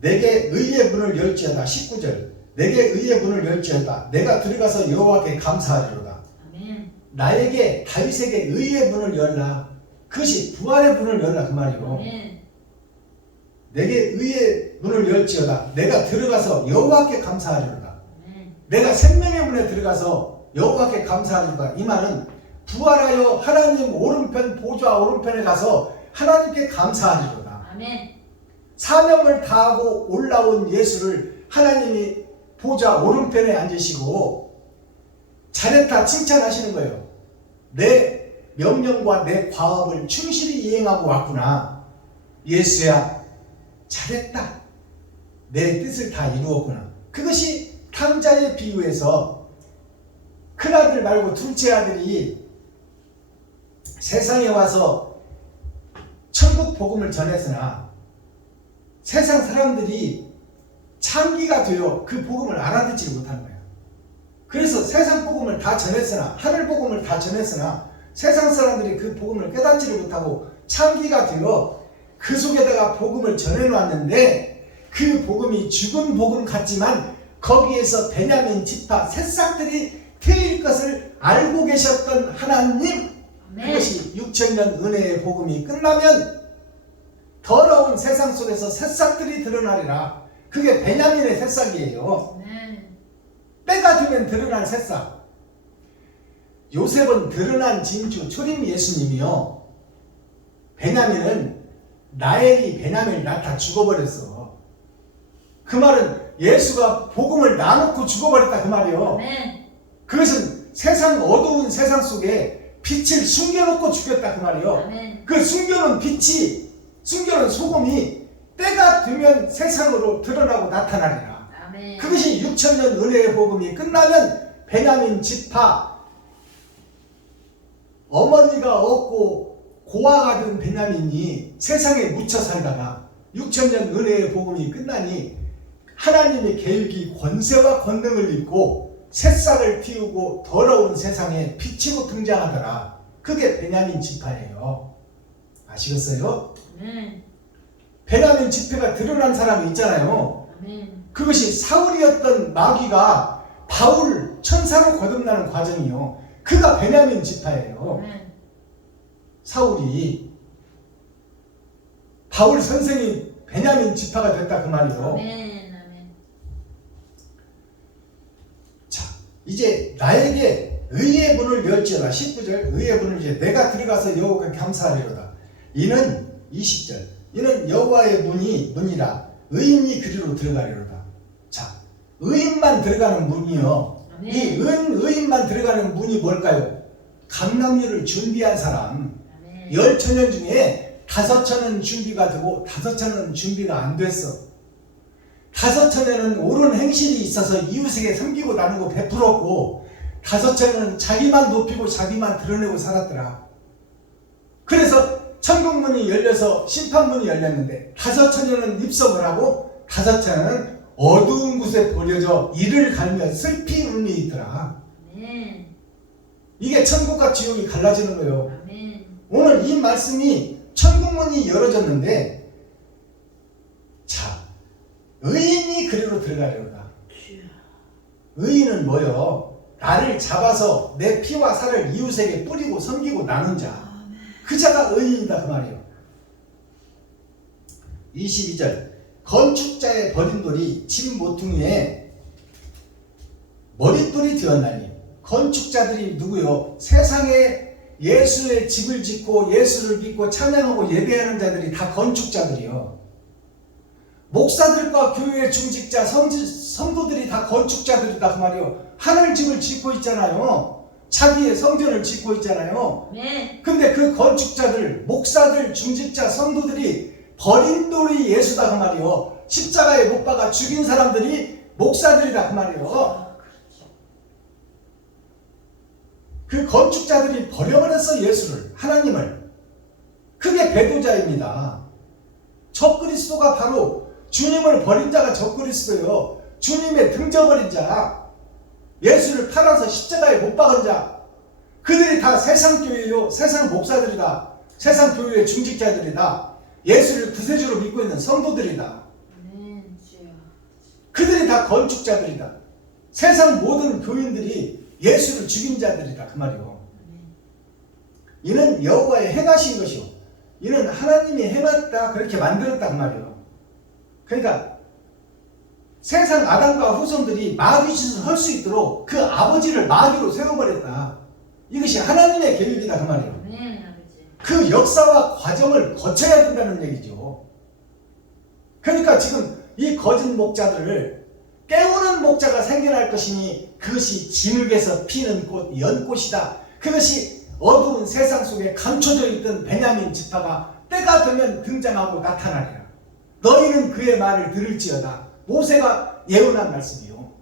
내게 의의 문을 열지어다. 19절. 내게 의의 문을 열지어다. 내가 들어가서 여호와께 감사하리로다. 아멘. 나에게 다윗에게 의의 문을 열라. 그것이 부활의 문을 열라 그 말이요. 아멘. 내게 의의 문을 열지어다. 내가 들어가서 여호와께 감사하리로다. 아멘. 내가 생명의 문에 들어가서 여호와께 감사하리로다. 이 말은 부활하여 하나님 오른편 보좌 오른편에 가서 하나님께 감사하리로다. 아멘. 사명을 다하고 올라온 예수를 하나님이 보좌 오른편에 앉으시고 잘했다 칭찬하시는 거예요. 내 명령과 내 과업을 충실히 이행하고 왔구나. 예수야 잘했다. 내 뜻을 다 이루었구나. 그것이 탕자의 비유에서 큰아들 말고 둘째 아들이 세상에 와서 천국 복음을 전했으나 세상 사람들이 창기가 되어 그 복음을 알아듣지 못하는 거야. 그래서 세상 복음을 다 전했으나 하늘 복음을 다 전했으나 세상 사람들이 그 복음을 깨닫지를 못하고 창기가 되어 그 속에다가 복음을 전해놓았는데 그 복음이 죽은 복음 같지만 거기에서 베냐민 지파 새싹들이 트일 것을 알고 계셨던 하나님, 아멘. 그것이 6,000년 은혜의 복음이 끝나면 더러운 세상 속에서 새싹들이 드러나리라. 그게 베냐민의 새싹이에요. 아멘. 때가 되면 드러난 새싹. 요셉은 드러난 진주 초림 예수님이요. 베냐민은 라헬이 베냐민을 낳다 죽어버렸어. 그 말은 예수가 복음을 나놓고 죽어버렸다 그 말이요. 아멘. 그것은 세상 어두운 세상 속에 빛을 숨겨놓고 죽였다 그 말이요. 아멘. 그 숨겨놓은 빛이 숨겨놓은 소금이 때가 되면 세상으로 드러나고 나타나리라. 아멘. 그것이 6,000년 은혜의 복음이 끝나면 베냐민 지파 어머니가 없고 고아가 된 베냐민이 세상에 묻혀 살다가 6,000년 은혜의 복음이 끝나니 하나님의 계획이 권세와 권능을 입고 새싹을 틔우고 더러운 세상에 빛으로 등장하더라. 그게 베냐민 지파예요. 아시겠어요? 아멘. 베냐민 지파가 드러난 사람이 있잖아요. 아멘. 그것이 사울이었던 마귀가 바울 천사로 거듭나는 과정이요. 그가 베냐민 지파예요. 아멘. 사울이 바울 선생이 베냐민 지파가 됐다 그 말이요. 아멘. 자, 이제 나에게 의의 문을 열지어다. 19절 의의 문을 이제 내가 들어가서 여호와께 감사하리로다. 이는 20절 이는 여호와의 문이라 의인이 그리로 들어가리로다. 자, 의인만 들어가는 문이요. 아멘. 이 의인만 들어가는 문이 뭘까요? 감람류를 준비한 사람. 아멘. 10,000년 중에 5,000은 준비가 되고 5,000은 준비가 안 됐어. 5,000에는 옳은 행실이 있어서 이웃에게 섬기고 나누고 베풀었고 5,000은 자기만 높이고 자기만 드러내고 살았더라. 그래서 천국문이 열려서 심판문이 열렸는데 5,000년은 입성을 하고 5,000은 어두운 곳에 버려져 이를 갈며 슬피 울미 있더라. 아멘. 이게 천국과 지옥이 갈라지는 거예요. 아멘. 오늘 이 말씀이 천국문이 열어졌는데 자, 의인이 그리로 들어가려다. 의인은 뭐요? 나를 잡아서 내 피와 살을 이웃에게 뿌리고 섬기고 나눈 자. 그 자가 의인이다 그 말이에요. 22절 건축자의 버린 돌이 집 모퉁이에 머릿돌이 되었나니. 건축자들이 누구요? 세상에 예수의 집을 짓고 예수를 믿고 찬양하고 예배하는 자들이 다 건축자들이요. 목사들과 교회 중직자 성도들이 다 건축자들이다 그 말이요. 하늘 집을 짓고 있잖아요. 자기의 성전을 짓고 있잖아요. 네. 근데 그 건축자들, 목사들, 중직자, 성도들이 버린 돌이 예수다 그 말이요. 십자가에 못 박아 죽인 사람들이 목사들이다 그 말이요. 그 건축자들이 버려버렸어 예수를, 하나님을. 그게 배도자입니다. 적그리스도가 바로 주님을 버린 자가 적그리스도예요. 주님의 등져버린 자, 예수를 팔아서 십자가에 못 박은 자, 그들이 다 세상 교회요, 세상 목사들이다, 세상 교회의 중직자들이다, 예수를 구세주로 믿고 있는 성도들이다. 아멘. 주여. 그들이 다 건축자들이다. 세상 모든 교인들이 예수를 죽인 자들이다 그 말이요. 아멘. 이는 여호와의 행하신 것이요, 이는 하나님이 해놨다 그렇게 만들었다 그 말이요. 그러니까 세상 아담과 후손들이 마귀 짓을 할 수 있도록 그 아버지를 마귀로 세워버렸다. 이것이 하나님의 계획이다 그 말이에요. 아멘. 아버지. 그 역사와 과정을 거쳐야 된다는 얘기죠. 그러니까 지금 이 거짓 목자들을 깨우는 목자가 생겨날 것이니 그것이 진흙에서 피는 꽃 연꽃이다. 그것이 어두운 세상 속에 감춰져 있던 베냐민 지파가 때가 되면 등장하고 나타나리라. 너희는 그의 말을 들을지어다. 모세가 예언한 말씀이요.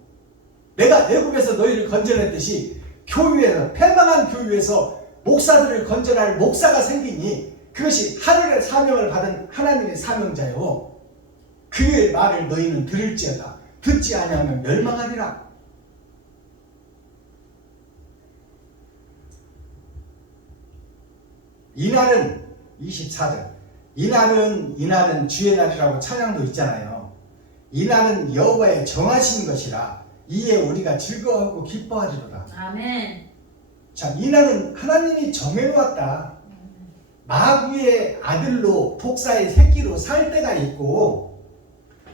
내가 애굽에서 너희를 건져냈듯이 교회에서, 패망한 교회에서 목사들을 건져낼 목사가 생기니 그것이 하늘의 사명을 받은 하나님의 사명자요. 그의 말을 너희는 들을지어다. 듣지 아니하면 멸망하리라. 이날은 24절. 이날은 주의 날이라고 찬양도 있잖아요. 이날은 여호와의 정하신 것이라 이에 우리가 즐거워하고 기뻐하리로다. 아멘. 자, 이날은 하나님이 정해놓았다. 마귀의 아들로 독사의 새끼로 살 때가 있고,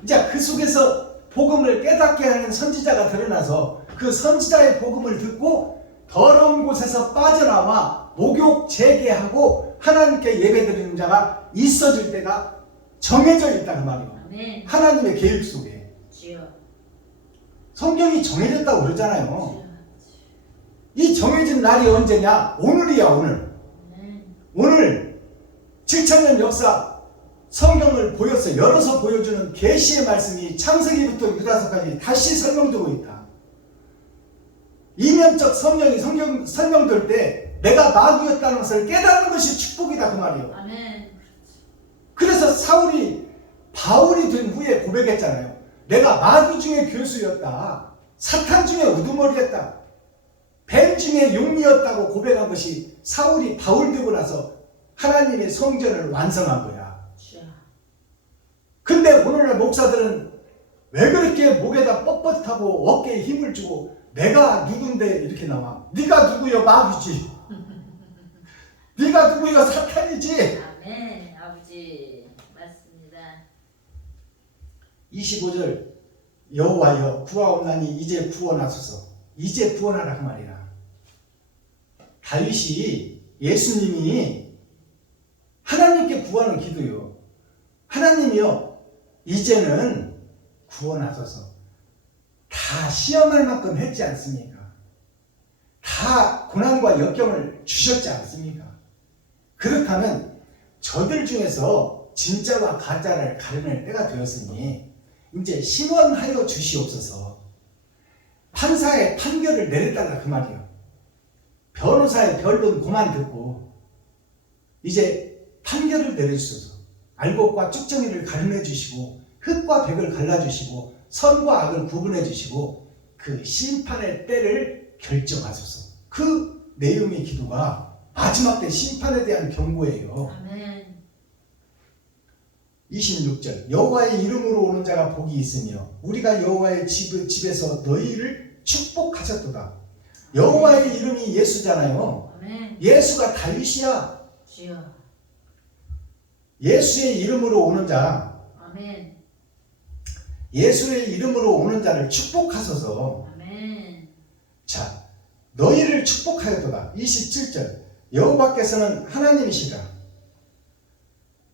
이제 그 속에서 복음을 깨닫게 하는 선지자가 드러나서 그 선지자의 복음을 듣고 더러운 곳에서 빠져나와 목욕 재개하고 하나님께 예배드리는 자가 있어질 때가 정해져 있다는 말이에요. 아멘. 하나님의 계획 속에. 주여. 성경이 정해졌다고 그러잖아요. 주여. 이 정해진 날이 언제냐? 오늘이야, 오늘. 아멘. 오늘 7,000년 역사 성경을 열어서 보여주는 계시의 말씀이 창세기부터 유다서까지 다시 설명되고 있다. 이면적 성령이 설명될 때 내가 마귀였다는 것을 깨닫는 것이 축복이다 그 말이에요. 아멘. 그래서 바울이 된 후에 고백했잖아요. 내가 마귀 중에 교수였다. 사탄 중에 우두머리였다. 뱀 중에 용이었다고 고백한 것이 사울이 바울 되고 나서 하나님의 성전을 완성한 거야. 주여. 근데 오늘날 목사들은 왜 그렇게 목에다 뻣뻣하고 어깨에 힘을 주고 내가 누군데 이렇게 나와? 네가 누구여? 마귀지. 네가 누구여? 사탄이지. 아멘. 아버지. 맞습니다. 25절 여호와여 구하옵나니 이제 구원하소서. 이제 구원하라 그 말이야. 다윗이 예수님이 하나님께 구하는 기도요. 하나님이여 이제는 구원하소서. 다 시험할 만큼 했지 않습니까? 다 고난과 역경을 주셨지 않습니까? 그렇다면 저들 중에서 진짜와 가짜를 가려낼 때가 되었으니 이제 신원하여 주시옵소서. 판사의 판결을 내려달라 그 말이에요. 변호사의 변론 그만 듣고 이제 판결을 내려주소서. 알곡과 쭉정이를 가려내 주시고 흙과 백을 갈라주시고 선과 악을 구분해 주시고 그 심판의 때를 결정하소서. 그 내용의 기도가 마지막 때 심판에 대한 경고예요. 아멘. 26절 여호와의 이름으로 오는 자가 복이 있으며 우리가 여호와의 집에서 너희를 축복하셨도다. 여호와의 이름이 예수잖아요. 아멘. 예수가 다윗이야. 주여. 예수의 이름으로 오는 자, 아멘. 예수의 이름으로 오는 자를 축복하소서. 아멘. 자, 너희를 축복하였도다. 27절 여호와께서는 하나님이시다.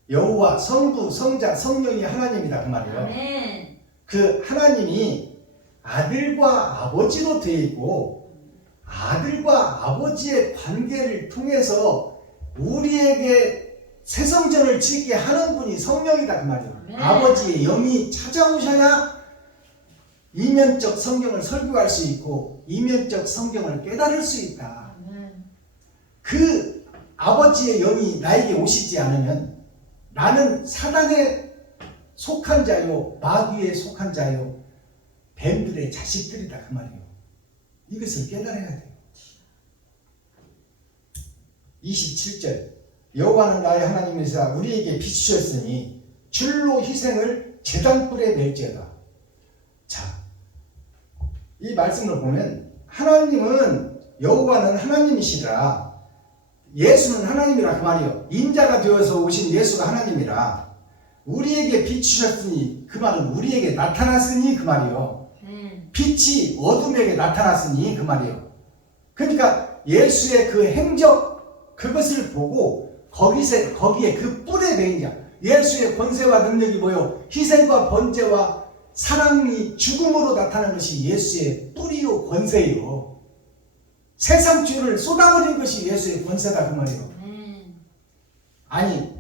여호와, 성부, 성자, 성령이 하나님이다 그 말이에요. 아멘. 그 하나님이 아들과 아버지로 되어 있고 아들과 아버지의 관계를 통해서 우리에게 새 성전을 짓게 하는 분이 성령이다 그 말이에요. 아멘. 아버지의 영이 찾아오셔야 이면적 성경을 설교할 수 있고 이면적 성경을 깨달을 수 있다. 아멘. 그 아버지의 영이 나에게 오시지 않으면 나는 사단에 속한 자요, 마귀에 속한 자요, 뱀들의 자식들이다 그 말이에요. 이것을 깨달아야 돼요. 27절 여호와는 나의 하나님이시라 우리에게 비추셨으니 줄로 희생을 제단불에 낼지어다. 자, 이 말씀을 보면 하나님은 여호와는 하나님이시라, 예수는 하나님이라 그 말이요. 인자가 되어서 오신 예수가 하나님이라 우리에게 비추셨으니 그 말은 우리에게 나타났으니 그 말이요. 빛이 어둠에게 나타났으니 그 말이요. 그러니까 예수의 그 행적 그것을 보고 거기에 그 뿔에 매인 자 예수의 권세와 능력이 뭐요? 희생과 번제와 사랑이 죽음으로 나타난 것이 예수의 뿔이요 권세요. 세상 주를 쏟아버린 것이 예수의 권세다 그 말이에요. 아니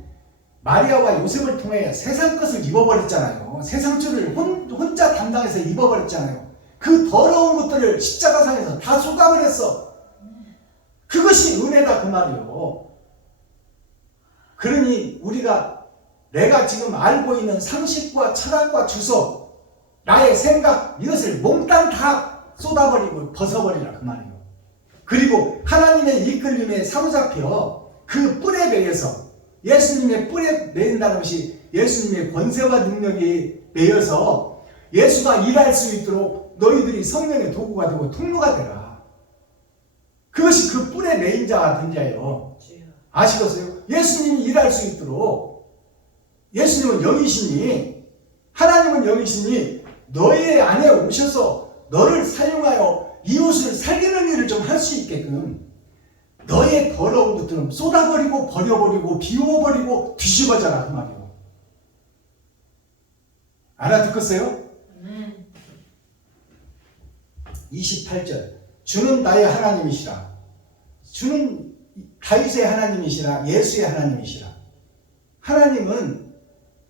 마리아와 요셉을 통해 세상 것을 입어버렸잖아요. 세상 주를 혼자 담당해서 입어버렸잖아요. 그 더러운 것들을 십자가상에서 다 쏟아버렸어. 그것이 은혜다 그 말이에요. 그러니 우리가 내가 지금 알고 있는 상식과 철학과 주소 나의 생각 이것을 몽땅 다 쏟아버리고 벗어버리라 그 말이에요. 그리고 하나님의 이끌림에 사로잡혀 그 뿔에 매여서 예수님의 뿔에 매인다는 것이 예수님의 권세와 능력이 매여서 예수가 일할 수 있도록 너희들이 성령의 도구가 되고 통로가 되라. 그것이 그 뿔에 매인 자가 된 자예요. 아시겠어요? 예수님이 일할 수 있도록 예수님은 영이시니 하나님은 영이시니 너희 안에 오셔서 너를 사용하여 이웃을 살리는 일을 좀 할 수 있게끔 너의 더러운 것들은 쏟아버리고 버려버리고 비워버리고 뒤집어져라 그 말이에요. 알아듣겠어요? 28절 주는 나의 하나님이시라. 주는 다윗의 하나님이시라. 예수의 하나님이시라. 하나님은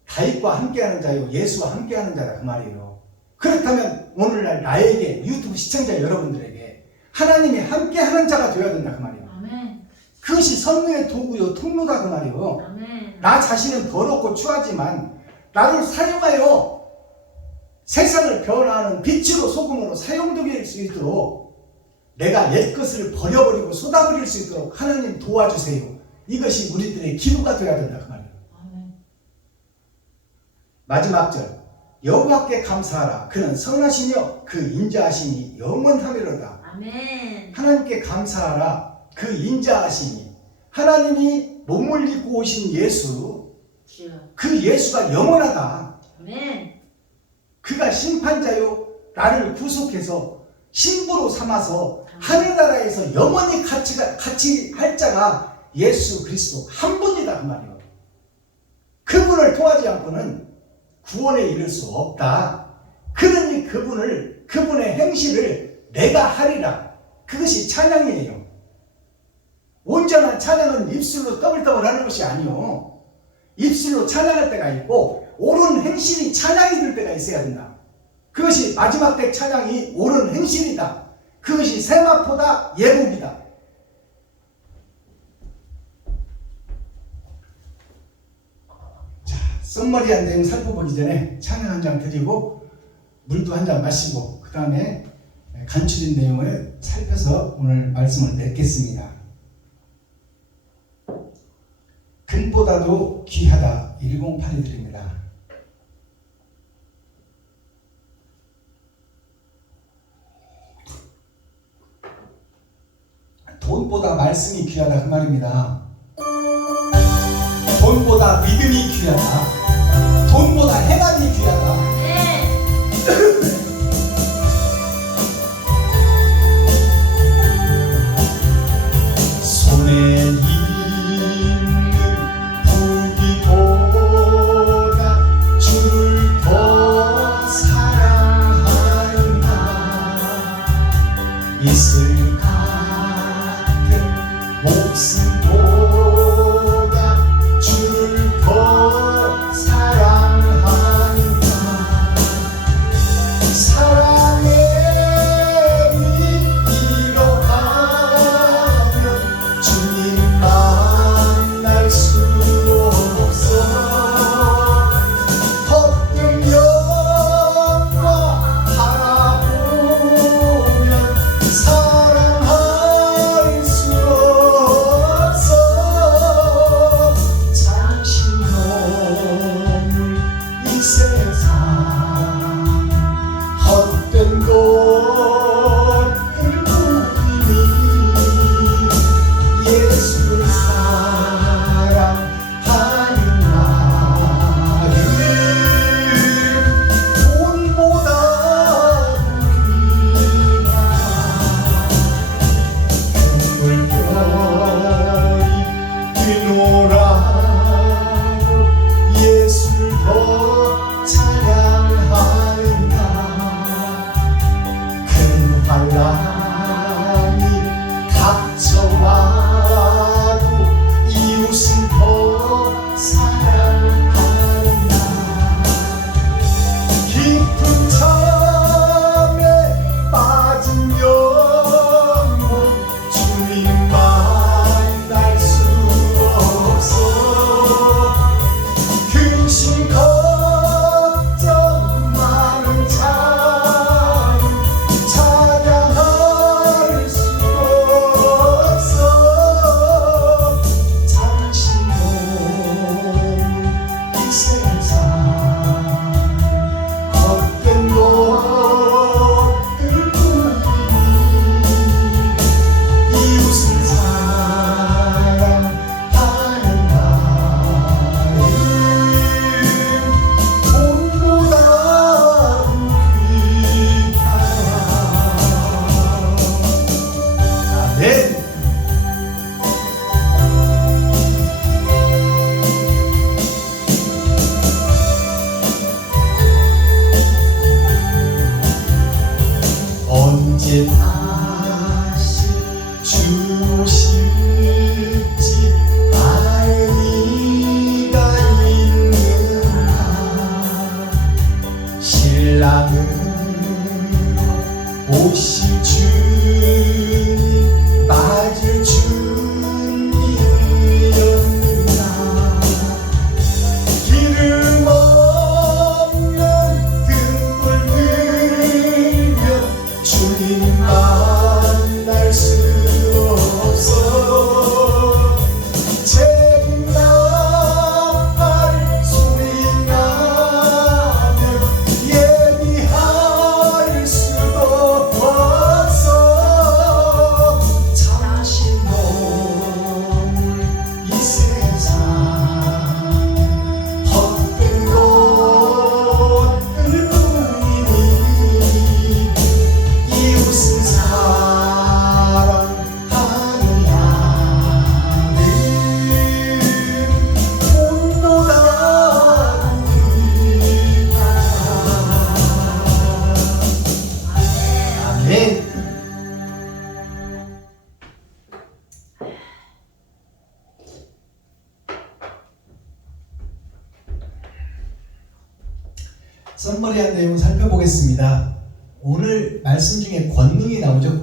다윗과 함께하는 자요 예수와 함께하는 자라 그 말이에요. 그렇다면 오늘날 나에게 유튜브 시청자 여러분들에게 하나님이 함께하는 자가 되어야 된다 그 말이에요. 아멘. 그것이 성령의 도구요 통로다 그 말이에요. 아멘. 나 자신은 더럽고 추하지만 나를 사용하여 세상을 변화하는 빛으로 소금으로 사용될 수 있도록 내가 옛 것을 버려버리고 쏟아버릴 수 있도록 하나님 도와주세요. 이것이 우리들의 기도가 되어야 된다 그 말이에요. 아멘. 마지막 절 여호와께 감사하라. 그는 선하시며 그 인자하심이 영원하리로다. 아멘. 하나님께 감사하라. 그 인자하심이 하나님이 몸을 입고 오신 예수 주여. 그 예수가 영원하다. 아멘. 그가 심판자요 나를 구속해서 신부로 삼아서 하늘나라에서 영원히 같이 할 자가 예수 그리스도 한 분이다 그 말이에요. 그분을 통하지 않고는 구원에 이를 수 없다. 그러니 그분의 행실을 내가 하리라. 그것이 찬양이에요. 온전한 찬양은 입술로 떠글떠글 하는 것이 아니요. 입술로 찬양할 때가 있고 옳은 행실이 찬양이 될 때가 있어야 된다. 그것이 마지막 때 찬양이 옳은 행실이다. 그것이 세마포다 예복이다. 자, 썸머리한 내용 살펴보기 전에 찬양 한 장 드리고 물도 한 잔 마시고 그 다음에 간추린 내용을 살펴서 오늘 말씀을 맺겠습니다. 금보다도 귀하다 108이 드립니다. 돈보다 말씀이 귀하다 그 말입니다. 돈보다 믿음이 귀하다. 돈보다 해답이 귀하다. 아멘. 손에 있는 부귀보다 주를 더 사랑하는가. 이슬 같은 목숨보다 주를 더 사랑하는가. 썸머리한 내용 살펴보겠습니다. 오늘 말씀 중에 권능이 나오죠.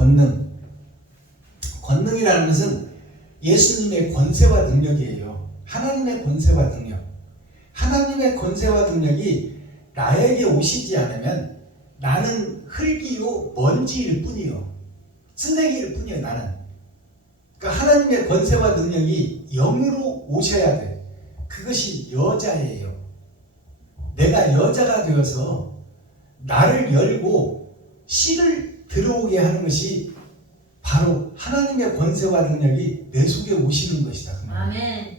권능이라는 것은 예수님의 권세와 능력이에요. 하나님의 권세와 능력. 하나님의 권세와 능력이 나에게 오시지 않으면 나는 흙이요 먼지일 뿐이요. 쓰레기일 뿐이에요. 나는. 그러니까 하나님의 권세와 능력이 영으로 오셔야 돼. 그것이 여자예요. 내가 여자가 되어서 나를 열고 씨를 들어오게 하는 것이 바로 하나님의 권세와 능력이 내 속에 오시는 것이다. 아멘.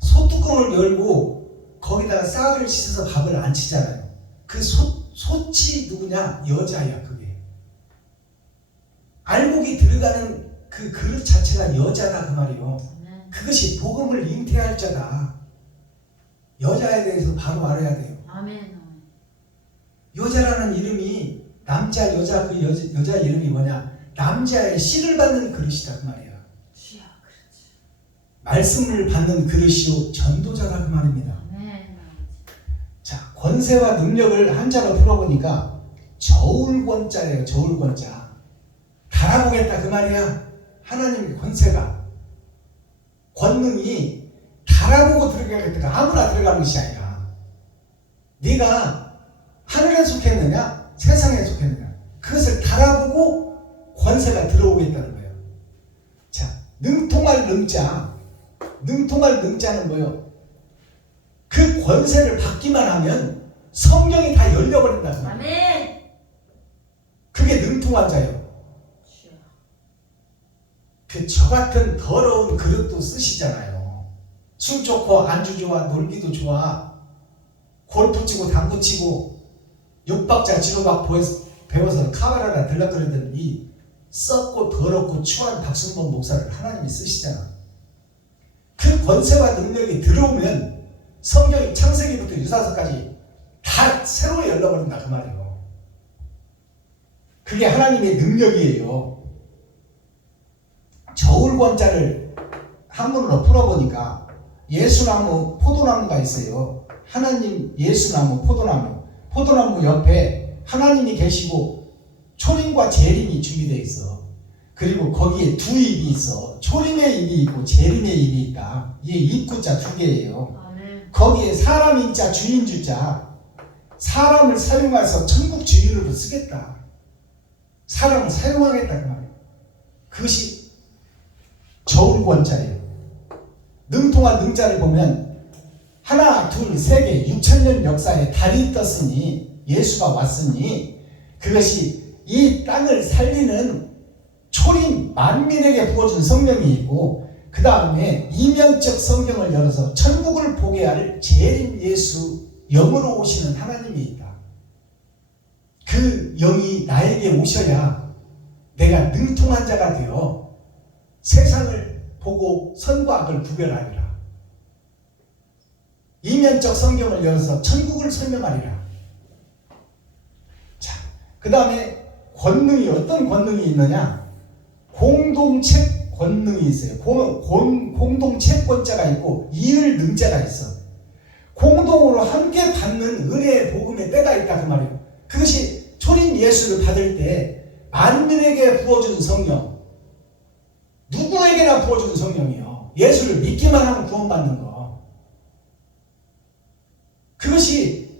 소뚜껑을 열고 거기다가 쌀을 씻어서 밥을 안 치잖아요. 그 솥이 누구냐? 여자야. 그게 알곡이 들어가는 그 그릇 자체가 여자다 그 말이요. 아멘. 그것이 복음을 잉태할 자다. 여자에 대해서 바로 알아야 돼요. 아멘. 여자라는 이름이 남자 여자 그 여자 이름이 뭐냐? 남자의 씨를 받는 그릇이다 그 말이야. 주여, 그렇지. 말씀을 받는 그릇이요 전도자다 그 말입니다. 아멘. 자, 권세와 능력을 한자로 풀어보니까 저울권자예요. 저울권자. 달아보겠다 그 말이야. 하나님의 권세가, 권능이 달아보고 들어가겠다가 아무나 들어가는 것이 아니라 네가 하늘에 속했느냐 세상에 속했느냐 그것을 달아보고 권세가 들어오겠다는 거예요. 자, 능통할 능자. 능통할 능자는 뭐예요? 그 권세를 받기만 하면 성경이 다 열려버린다. 아멘. 그게 능통한 자예요. 주여. 저 같은 더러운 그릇도 쓰시잖아요. 술 좋고 안주 좋아 놀기도 좋아 골프 치고 당구 치고 육박자 지로박 배워서 카바라나 들락거리던 이 썩고 더럽고 추한 박순범 목사를 하나님이 쓰시잖아. 그 권세와 능력이 들어오면 성경이 창세기부터 유사서까지 다 새로 열려버린다 그 말이에요. 그게 하나님의 능력이에요. 저울권자를 한문으로 풀어보니까 예수나무, 포도나무가 있어요. 하나님 예수나무, 포도나무 옆에 하나님이 계시고 초림과 재림이 준비되어 있어. 그리고 거기에 두 입이 있어. 초림의 입이 있고 재림의 입이 있다. 이게 입구자 두 개예요. 아멘. 거기에 사람 인자 주인 주자, 사람을 사용해서 천국 주인으로 쓰겠다. 사람을 사용하겠다 그 말이에요. 그것이 저울권자예요. 능통한 능자를 보면 하나, 둘, 세 개, 6,000년 역사에 달이 떴으니 예수가 왔으니 그것이 이 땅을 살리는 초림 만민에게 부어준 성령이 있고 그 다음에 이면적 성경을 열어서 천국을 보게 할 재림 예수 영으로 오시는 하나님이 있다. 그 영이 나에게 오셔야 내가 능통한 자가 되어 세상을 보고 선과 악을 구별하리라. 이면적 성경을 열어서 천국을 설명하리라. 자, 그 다음에 권능이 어떤 권능이 있느냐? 공동책 권능이 있어요. 공동채권자가 있고 이을 능자가 있어. 공동으로 함께 받는 은혜의 복음의 때가 있다 그 말이에요. 그것이 초림 예수를 받을 때 만민에게 부어준 성령, 누구에게나 부어준 성령이요. 예수를 믿기만 하면 구원받는 거. 그것이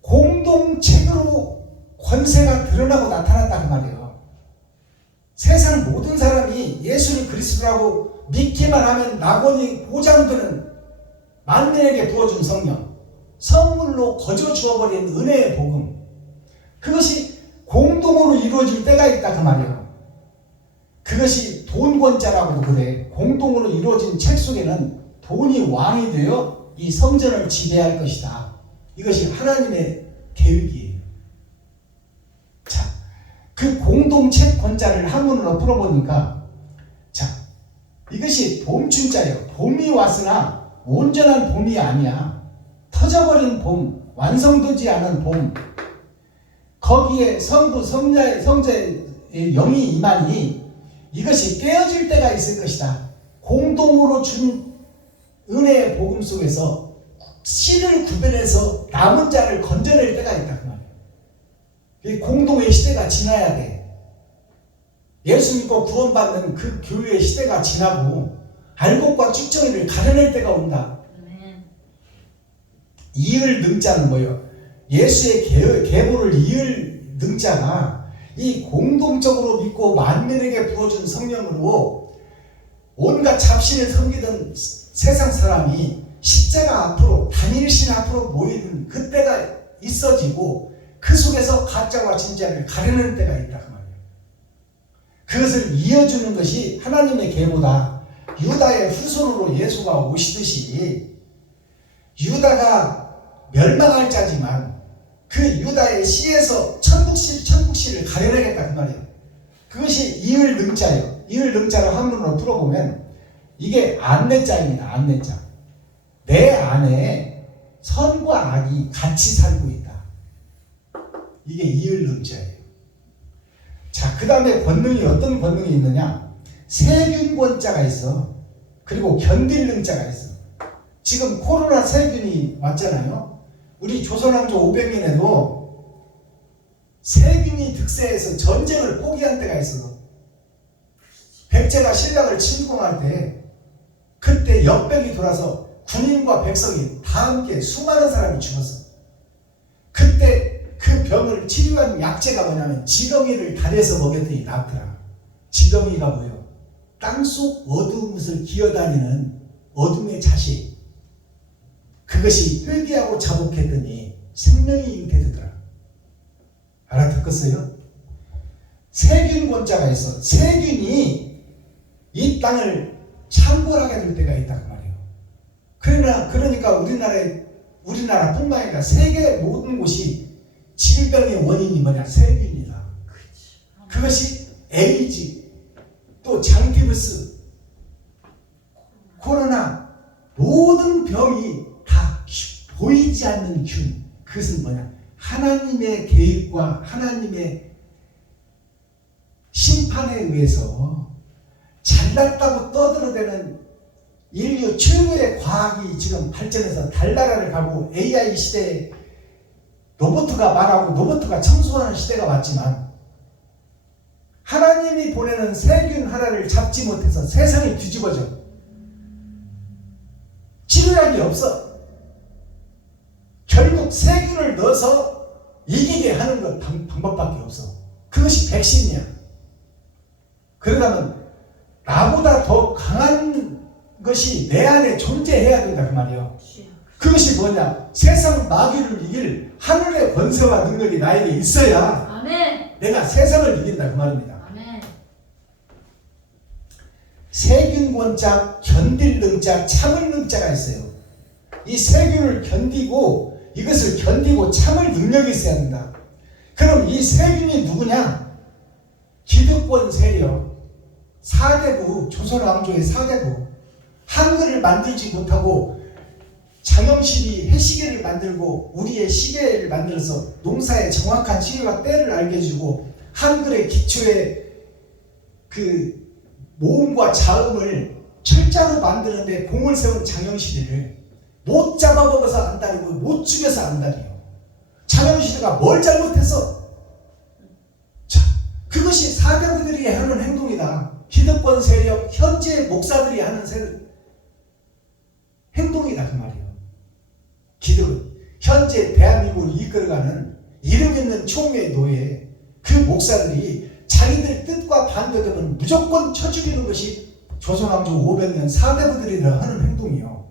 공동체로 권세가 드러나고 나타났다 그 말이에요. 세상 모든 사람이 예수를 그리스도라고 믿기만 하면 낙원이 보장되는 만민에게 부어준 성령, 선물로 거저 주어버린 은혜의 복음, 그것이 공동으로 이루어질 때가 있다 그 말이에요. 그것이 돈권자라고도 그래. 공동으로 이루어진 책 속에는 돈이 왕이 되어 이 성전을 지배할 것이다. 이것이 하나님의 계획이에요. 자, 그 공동채권자를 한문으로 풀어보니까 자, 이것이 봄춘자예요. 봄이 왔으나 온전한 봄이 아니야. 터져버린 봄, 완성되지 않은 봄. 거기에 성부, 성자의 영이 임하니 이것이 깨어질 때가 있을 것이다. 공동으로 준 은혜의 복음 속에서 씨를 구별해서 남은 자를 건져낼 때가 있다 그 말이에요. 이 공동의 시대가 지나야 돼. 예수 믿고 구원받는 그 교회의 시대가 지나고 알곡과 쭉정이를 가려낼 때가 온다. 아멘. 이을 능자는 뭐예요? 예수의 계보를 이을 능자가 이 공동적으로 믿고 만민에게 부어준 성령으로 온갖 잡신을 섬기던 세상 사람이 십자가 앞으로 단일신 앞으로 모이는 그때가 있어지고 그 속에서 가짜와 진짜를 가려낼 때가 있다 그 말이에요. 그것을 이어주는 것이 하나님의 계보다. 유다의 후손으로 예수가 오시듯이 유다가 멸망할 자지만 그 유다의 씨에서 천국씨를 가려내겠다 그 말이에요. 그것이 이을 능자예요. 이을 능자를 한문으로 풀어보면 이게 안내자입니다. 안내자. 내 안에 선과 악이 같이 살고 있다. 이게 이을 능자예요. 자, 그 다음에 권능이 어떤 권능이 있느냐? 세균권자가 있어. 그리고 견딜 능자가 있어. 지금 코로나 세균이 왔잖아요. 우리 조선왕조 500년에도 세균이 득세해서 전쟁을 포기한 때가 있어. 백제가 신라를 침공할 때 그때 역병이 돌아서 군인과 백성이 다 함께 수많은 사람이 죽었어. 그때 그 병을 치료한 약재가 뭐냐면 지렁이를 달여서 먹였더니 낫더라. 지렁이가 뭐예요? 땅속 어두움을 기어다니는 어둠의 자식. 그것이 회개하고 자복했더니 생명이 잉태되더라. 알아듣겠어요? 세균권자가 있어. 세균이 이 땅을 창궐하게 될 때가 있다 그 말이에요. 그러니까 우리나라뿐만 아니라 세계 모든 곳이 질병의 원인이 뭐냐? 세균이다. 그것이 에이즈, 또 장티브스, 코로나, 모든 병이 다 보이지 않는 균. 그것은 뭐냐? 하나님의 계획과 하나님의 심판에 의해서 잘났다고 떠들어대는 인류 최고의 과학이 지금 발전해서 달나라를 가고 AI 시대에 로봇가 말하고 로봇가 청소하는 시대가 왔지만 하나님이 보내는 세균 하나를 잡지 못해서 세상이 뒤집어져. 치료약이 없어. 결국 세균을 넣어서 이기게 하는 것 방법밖에 없어. 그것이 백신이야. 그러다면 나보다 더 강한 것이 내 안에 존재해야 된다 그 말이에요. 그것이 뭐냐? 세상 마귀를 이길 하늘의 권세와 능력이 나에게 있어야 아멘. 내가 세상을 이긴다 그 말입니다. 아멘. 세균권자, 견딜 능자, 참을 능자가 있어요. 이 세균을 견디고 이것을 견디고 참을 능력이 있어야 된다. 그럼 이 세균이 누구냐? 기득권 세력, 사대부, 조선왕조의 사대부. 한글을 만들지 못하고 장영실이 해시계를 만들고 우리의 시계를 만들어서 농사의 정확한 시계와 때를 알게 해주고 한글의 기초의 그 모음과 자음을 철자로 만드는데 공을 세운 장영실이를 못 잡아먹어서 안달이고 못 죽여서 안달이요. 장영실이가 뭘 잘못했어? 자, 그것이 사대부들이 하는 행동이다. 기득권 세력, 현재 목사들이 하는 행동이다 그 말이에요. 현재 대한민국을 이끌어가는 이름 있는 총회 노예 그 목사들이 자기들 뜻과 반대되면 무조건 쳐 죽이는 것이 조선왕조 500년 사대부들이라 하는 행동이요.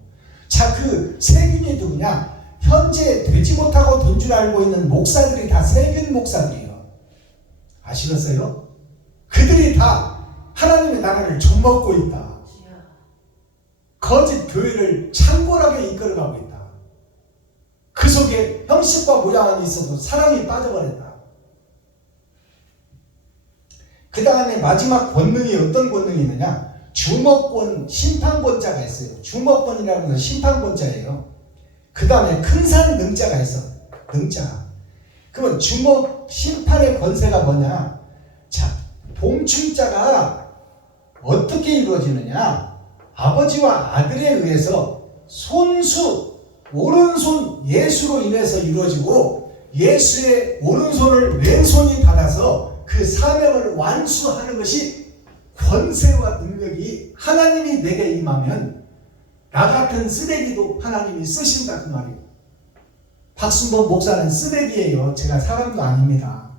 자, 그 세균이 누구냐? 현재 되지 못하고 된 줄 알고 있는 목사들이 다 세균 목사들이에요. 아시겠어요? 그들이 다 하나님의 나라를 좀먹고 있다. 거짓 교회를 창궐하게 이끌어가고 있다. 그 속에 형식과 모양은 있어도 사랑이 빠져버렸다. 그 다음에 마지막 권능이 어떤 권능이 있느냐? 주먹권, 심판권자가 있어요. 주먹권이라는 것은 심판권자예요. 그 다음에 큰 산 능자가 있어. 능자. 그러면 주먹 심판의 권세가 뭐냐? 자, 봉춘자가 어떻게 이루어지느냐? 아버지와 아들에 의해서 손수, 오른손 예수로 인해서 이루어지고 예수의 오른손을 왼손이 받아서 그 사명을 완수하는 것이 권세와 능력이 하나님이 내게 임하면 나 같은 쓰레기도 하나님이 쓰신다 그 말이에요. 박순범 목사는 쓰레기예요. 제가 사람도 아닙니다.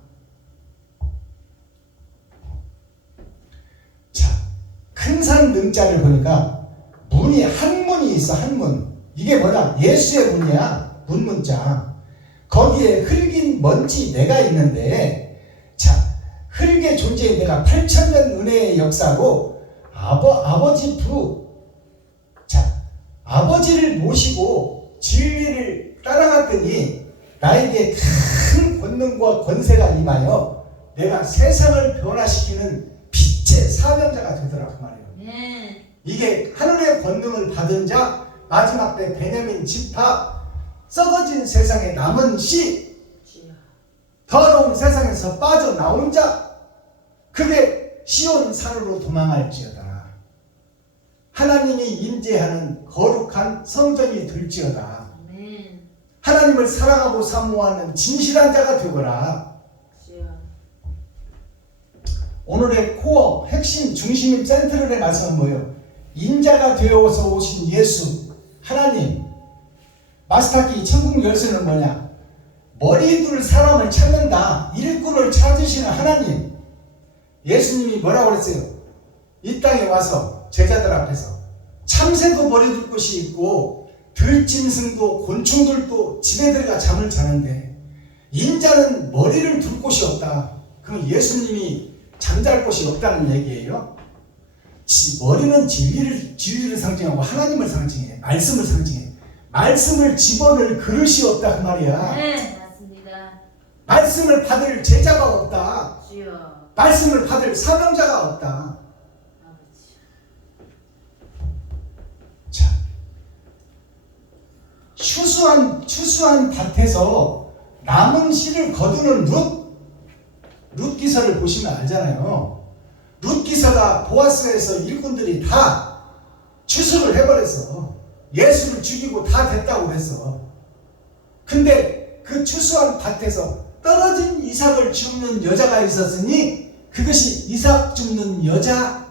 자, 큰산 능자를 보니까 문이 한 문이 있어. 한 문. 이게 뭐냐? 예수의 문이야. 문자. 거기에 흙인 먼지 내가 있는데, 자, 흙의 존재에 내가 8,000년 은혜의 역사로 아버지 아버지를 모시고 진리를 따라갔더니 나에게 큰 권능과 권세가 임하여 내가 세상을 변화시키는 빛의 사명자가 되더라 그 말이에요. 이게 하늘의 권능을 받은 자, 마지막 때 베냐민 지파, 썩어진 세상에 남은 씨, 더러운 세상에서 빠져나온 자, 그게 시온 산으로 도망할지어다. 하나님이 임재하는 거룩한 성전이 될지어다. 하나님을 사랑하고 사모하는 진실한 자가 되거라. 오늘의 코어, 핵심, 중심인 센트럴의 말씀은 뭐예요? 인자가 되어서 오신 예수, 하나님. 마스터키 천국 열쇠는 뭐냐? 머리 둘 사람을 찾는다. 일꾼을 찾으시는 하나님. 예수님이 뭐라고 그랬어요? 이 땅에 와서 제자들 앞에서 참새도 머리 둘 곳이 있고 들짐승도 곤충들도 집에 들어가 잠을 자는데 인자는 머리를 둘 곳이 없다. 그럼 예수님이 잠잘 곳이 없다는 얘기예요. 머리는 진리를 상징하고 하나님을 상징해. 말씀을 상징해. 말씀을 집어넣을 그릇이 없다 그 말이야. 네, 맞습니다. 말씀을 받을 제자가 없다. 주여. 말씀을 받을 사명자가 없다. 아버지. 자, 추수한 밭에서 남은 씨를 거두는 룻 기서를 보시면 알잖아요. 룻 기서가 보아스에서 일꾼들이 다 추수를 해버렸어. 예수를 죽이고 다 됐다고 그랬어. 근데 그 추수한 밭에서 떨어진 이삭을 줍는 여자가 있었으니 그것이 이삭 줍는 여자,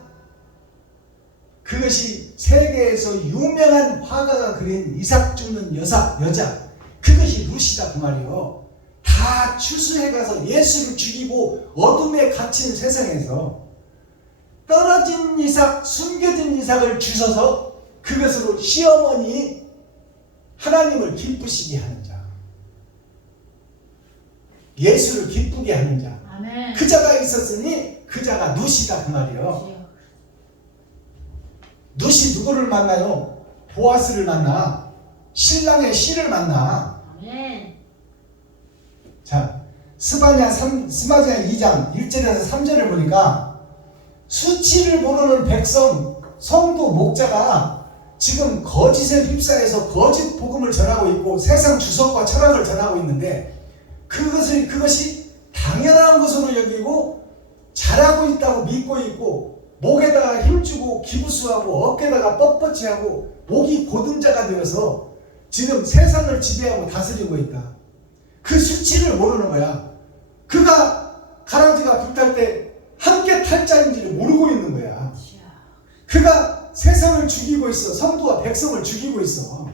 그것이 세계에서 유명한 화가가 그린 이삭 줍는 여자, 그것이 룻이다 그 말이요. 다 추수해가서 예수를 죽이고 어둠에 갇힌 세상에서 떨어진 이삭, 숨겨진 이삭을 주셔서 그것으로 시어머니 하나님을 기쁘시게 하는 자, 예수를 기쁘게 하는 자, 아멘. 그 자가 있었으니 그 자가 룻이다 그 말이요. 주여. 룻이 누구를 만나요? 보아스를 만나. 신랑의 씨를 만나. 아멘. 자, 스바냐 2장 1절에서 3절을 보니까 수치를 모르는 백성, 성도 목자가 지금 거짓에 휩싸여서 거짓 복음을 전하고 있고 세상 주석과 철학을 전하고 있는데 그것이 당연한 것으로 여기고 잘하고 있다고 믿고 있고 목에다가 힘주고 기부수하고 어깨에다가 뻣뻣이 하고 목이 곧은 자가 되어서 지금 세상을 지배하고 다스리고 있다. 그 수치를 모르는 거야. 그가 가라지가 불탈 때 함께 탈 자인지를 모르고 있는 거야. 주여. 그가 세상을 죽이고 있어. 성도와 백성을 죽이고 있어.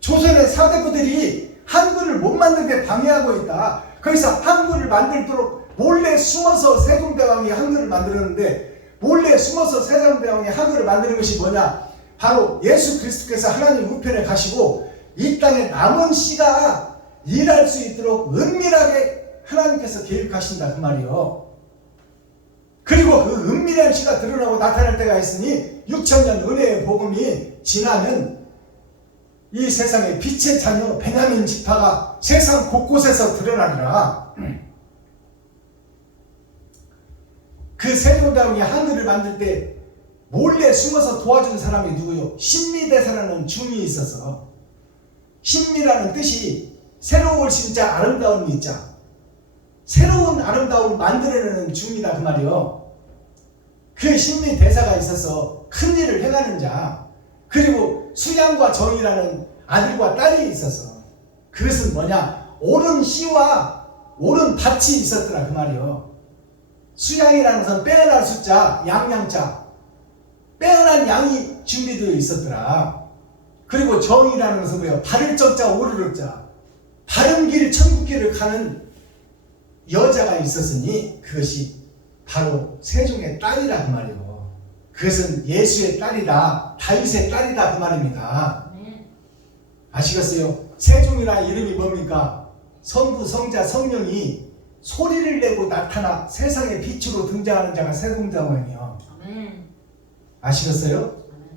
조선의 사대부들이 한글을 못 만들게 방해하고 있다. 거기서 한글을 만들도록 몰래 숨어서 세종대왕이 한글을 만들었는데 몰래 숨어서 세종대왕이 한글을 만드는 것이 뭐냐? 바로 예수 그리스도께서 하나님 우편에 가시고 이 땅에 남은 씨가 일할 수 있도록 은밀하게 하나님께서 계획하신다 그 말이요. 그리고 그 은밀한 씨가 드러나고 나타날 때가 있으니 6,000년 은혜의 복음이 지나면 이 세상에 빛의 자녀 베냐민 지파가 세상 곳곳에서 드러나리라. 그 세종대왕이 한글을 만들 때 몰래 숨어서 도와준 사람이 누구요? 신미대사라는 중이 있어서, 신미라는 뜻이 새로운 진짜 아름다운 미자, 새로운 아름다움을 만들어내는 중이다 그 말이요. 그 신미대사가 있어서 큰 일을 해가는 자, 그리고 수양과 정이라는 아들과 딸이 있어서 그것은 뭐냐? 옳은 씨와 옳은 밭이 있었더라 그 말이요. 수양이라는 것은 빼어난 숫자, 양양자. 빼어난 양이 준비되어 있었더라. 그리고 정이라는 것은 뭐예요? 바를 적자, 오르를 자. 바른 길, 천국길을 가는 여자가 있었으니 그것이 바로 세종의 딸이라 그 말이에요. 그것은 예수의 딸이다, 다윗의 딸이다 그 말입니다. 아멘. 아시겠어요? 세종이라는 이름이 뭡니까? 성부, 성자, 성령이 소리를 내고 나타나 세상의 빛으로 등장하는 자가 세종장관이요. 아멘. 아시겠어요? 아멘.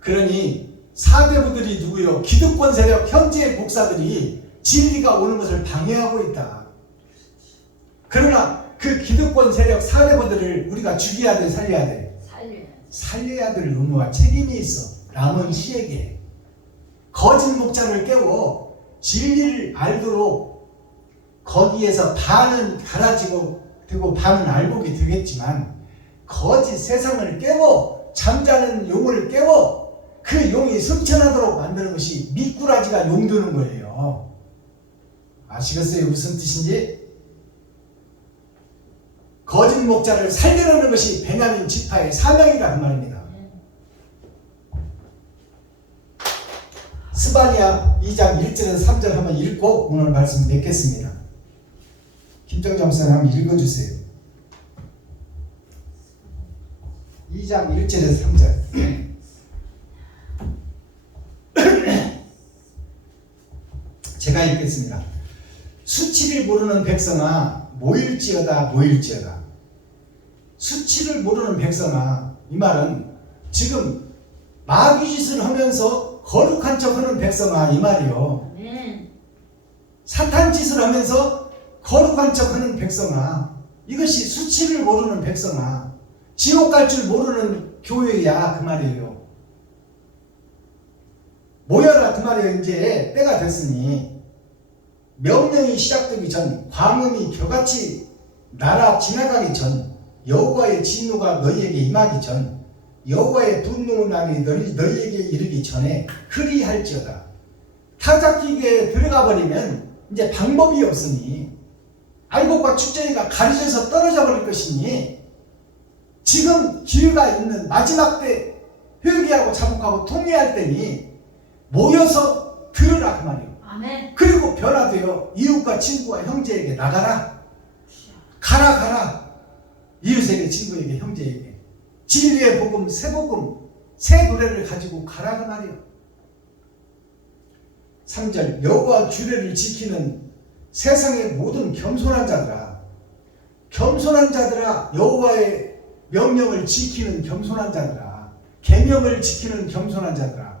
그러니 사대부들이 누구요? 기득권 세력, 현재의 목사들이 진리가 오는 것을 방해하고 있다. 그러나 그 기득권 세력 사대부들을 우리가 죽여야 돼, 살려야 돼? 살려야지. 살려야 될 의무와 책임이 있어. 남은 시에게 거짓 목자를 깨워 진리를 알도록 거기에서 반은 갈아지고 되고 반은 알곡이 되겠지만 거짓 세상을 깨워 잠자는 용을 깨워 그 용이 승천하도록 만드는 것이 미꾸라지가 용드는 거예요. 아시겠어요? 무슨 뜻인지? 거짓 목자를 살려내는 것이 베냐민 지파의 사명이라 그 말입니다. 스바냐 2장 1절에서 3절 한번 읽고 오늘 말씀 맺겠습니다. 김정자 목사님 한번 읽어주세요. 2장 1절에서 3절. 제가 읽겠습니다. 수치를 모르는 백성아 모일지어다 모일지어다. 수치를 모르는 백성아, 이 말은 지금 마귀짓을 하면서 거룩한 척하는 백성아 이 말이요. 아멘. 사탄 짓을 하면서 거룩한 척하는 백성아, 이것이 수치를 모르는 백성아, 지옥 갈 줄 모르는 교회야 그 말이에요. 모여라 그 말이에요. 이제 때가 됐으니 명령이 시작되기 전, 광음이 겨같이 날아 지나가기 전, 여호와의 진노가 너희에게 임하기 전, 여호와의 분노의 날이 너희에게 이르기 전에 그리할지어다. 타작기계에 들어가 버리면 이제 방법이 없으니 알곡과 축제가 가려져서 떨어져 버릴 것이니 지금 기회가 있는 마지막 때 회개하고 자복하고 통회할 때니 모여서 들으라 그 말이에요. 아멘. 그리고 변화되어 이웃과 친구와 형제에게 나가라. 가라. 이웃에게, 친구에게, 형제에게 진리의 복음, 새 복음, 새 노래를 가지고 가라 그 말이에요. 3절 여호와 규례를 지키는 세상의 모든 겸손한 자들아, 겸손한 자들아, 여호와의 명령을 지키는 겸손한 자들아, 계명을 지키는 겸손한 자들아.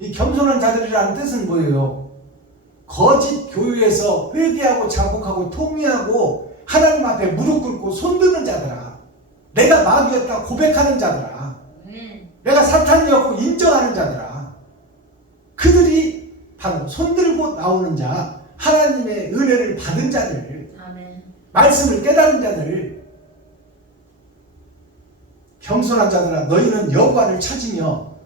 이 겸손한 자들이라는 뜻은 뭐예요? 거짓 교회에서 회개하고 자복하고 통회하고 하나님 앞에 무릎 꿇고 손드는 자들아, 내가 마귀였다 고백하는 자들아, 아멘. 내가 사탄이었고 인정하는 자들아, 그들이 바로 손들고 나오는 자, 하나님의 은혜를 받은 자들, 아멘. 말씀을 깨달은 자들, 겸손한 자들아, 너희는 여호와를 찾으며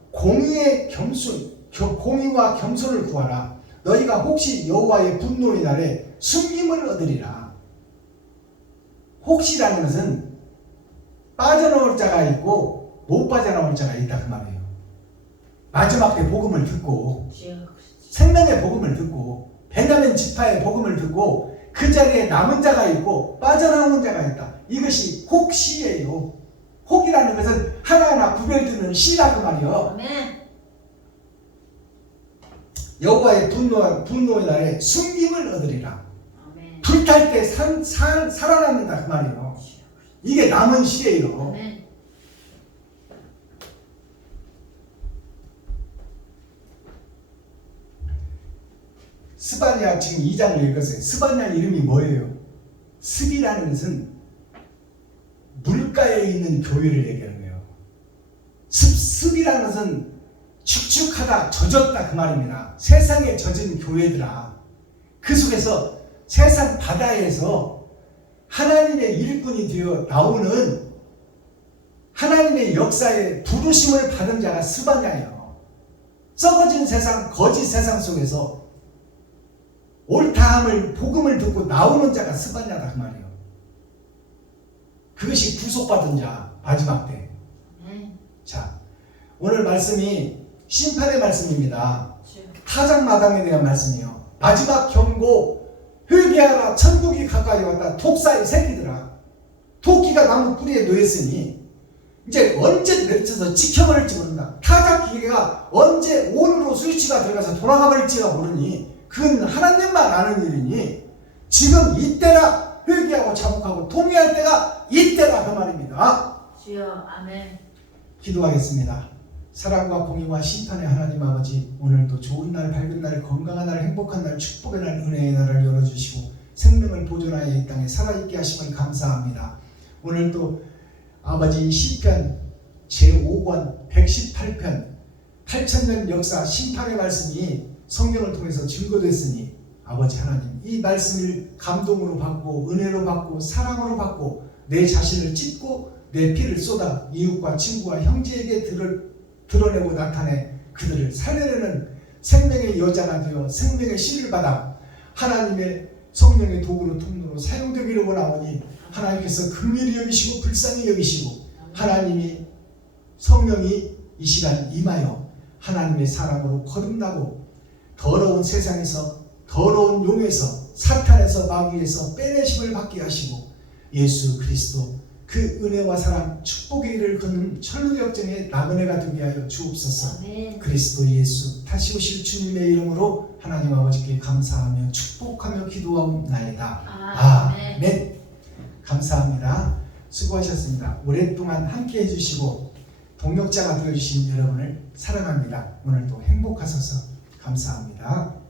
공의와 겸손을 구하라. 너희가 혹시 여호와의 분노의 날에 숨김을 얻으리라. 혹시라는 것은 빠져나올 자가 있고 못 빠져나올 자가 있다 그 말이에요. 마지막 때 복음을 듣고 생명의 복음을 듣고 베냐민 지파의 복음을 듣고 그 자리에 남은 자가 있고 빠져나오는 자가 있다. 이것이 혹시예요. 혹이라는 것은 하나하나 구별되는 시라 그 말이에요. 아멘. 여호와의 분노의 날에 숨김을 얻으리라. 아멘. 불탈 때 살아남는다 그 말이에요. 이게 남은 시예요. 아멘. 스바냐 지금 2장을 읽었어요. 스바냐 이름이 뭐예요? 습이라는 것은 물가에 있는 교회를 얘기하는 거예요. 습이라는 것은 축축하다, 젖었다 그 말입니다. 세상에 젖은 교회들아, 그 속에서 세상 바다에서 하나님의 일꾼이 되어 나오는 하나님의 역사에 부르심을 받은 자가 스바냐예요. 세상, 거짓 세상 속에서 옳다함을 복음을 듣고 나오는 자가 스바냐다 그 말이에요. 그것이 구속받은 자 마지막 때. 아멘. 자, 오늘 말씀이 심판의 말씀입니다. 주여. 타작마당에 대한 말씀이요. 마지막 경고, 회개하라, 천국이 가까이 왔다. 독사의 새끼들아, 토끼가 나무 뿌리에 놓였으니 이제 언제 내려쳐서 지켜버릴지 모른다. 타작 기계가 언제 온으로 스위치가 들어가서 돌아가 버릴지가 모르니 그건 하나님만 아는 일이니 지금 이때라. 회개하고 자복하고 통회할 때가 이때라 그 말입니다. 주여. 아멘. 기도하겠습니다. 사랑과 공의와 심판의 하나님 아버지, 오늘도 좋은 날, 밝은 날, 건강한 날, 행복한 날, 축복의 날, 은혜의 날을 열어주시고 생명을 보존하여 이 땅에 살아있게 하심을 감사합니다. 오늘도 아버지 시편 제5권 118편 8000년 역사 심판의 말씀이 성경을 통해서 증거됐으니 아버지 하나님, 이 말씀을 감동으로 받고 은혜로 받고 사랑으로 받고 내 자신을 찢고 내 피를 쏟아 이웃과 친구와 형제에게 드러내고 나타내 그들을 살려내는 생명의 여자가 되어 생명의 씨를 받아 하나님의 성령의 도구로 통로로 사용되기를 원하오니 하나님께서 긍휼히 여기시고 불쌍히 여기시고 하나님이 성령이 이 시간 임하여 하나님의 사랑으로 거듭나고 더러운 세상에서, 더러운 용에서, 사탄에서, 마귀에서 빼내심을 받게 하시고 예수 그리스도 그 은혜와 사랑, 축복의 일을 걷는 천루역정의 나그네가 되게 하여 주옵소서. 아멘. 그리스도 예수 다시 오실 주님의 이름으로 하나님 아버지께 감사하며 축복하며 기도하옵나이다. 아멘. 감사합니다. 수고하셨습니다. 오랫동안 함께 해주시고 동역자가 되어주신 여러분을 사랑합니다. 오늘도 행복하소서. 감사합니다.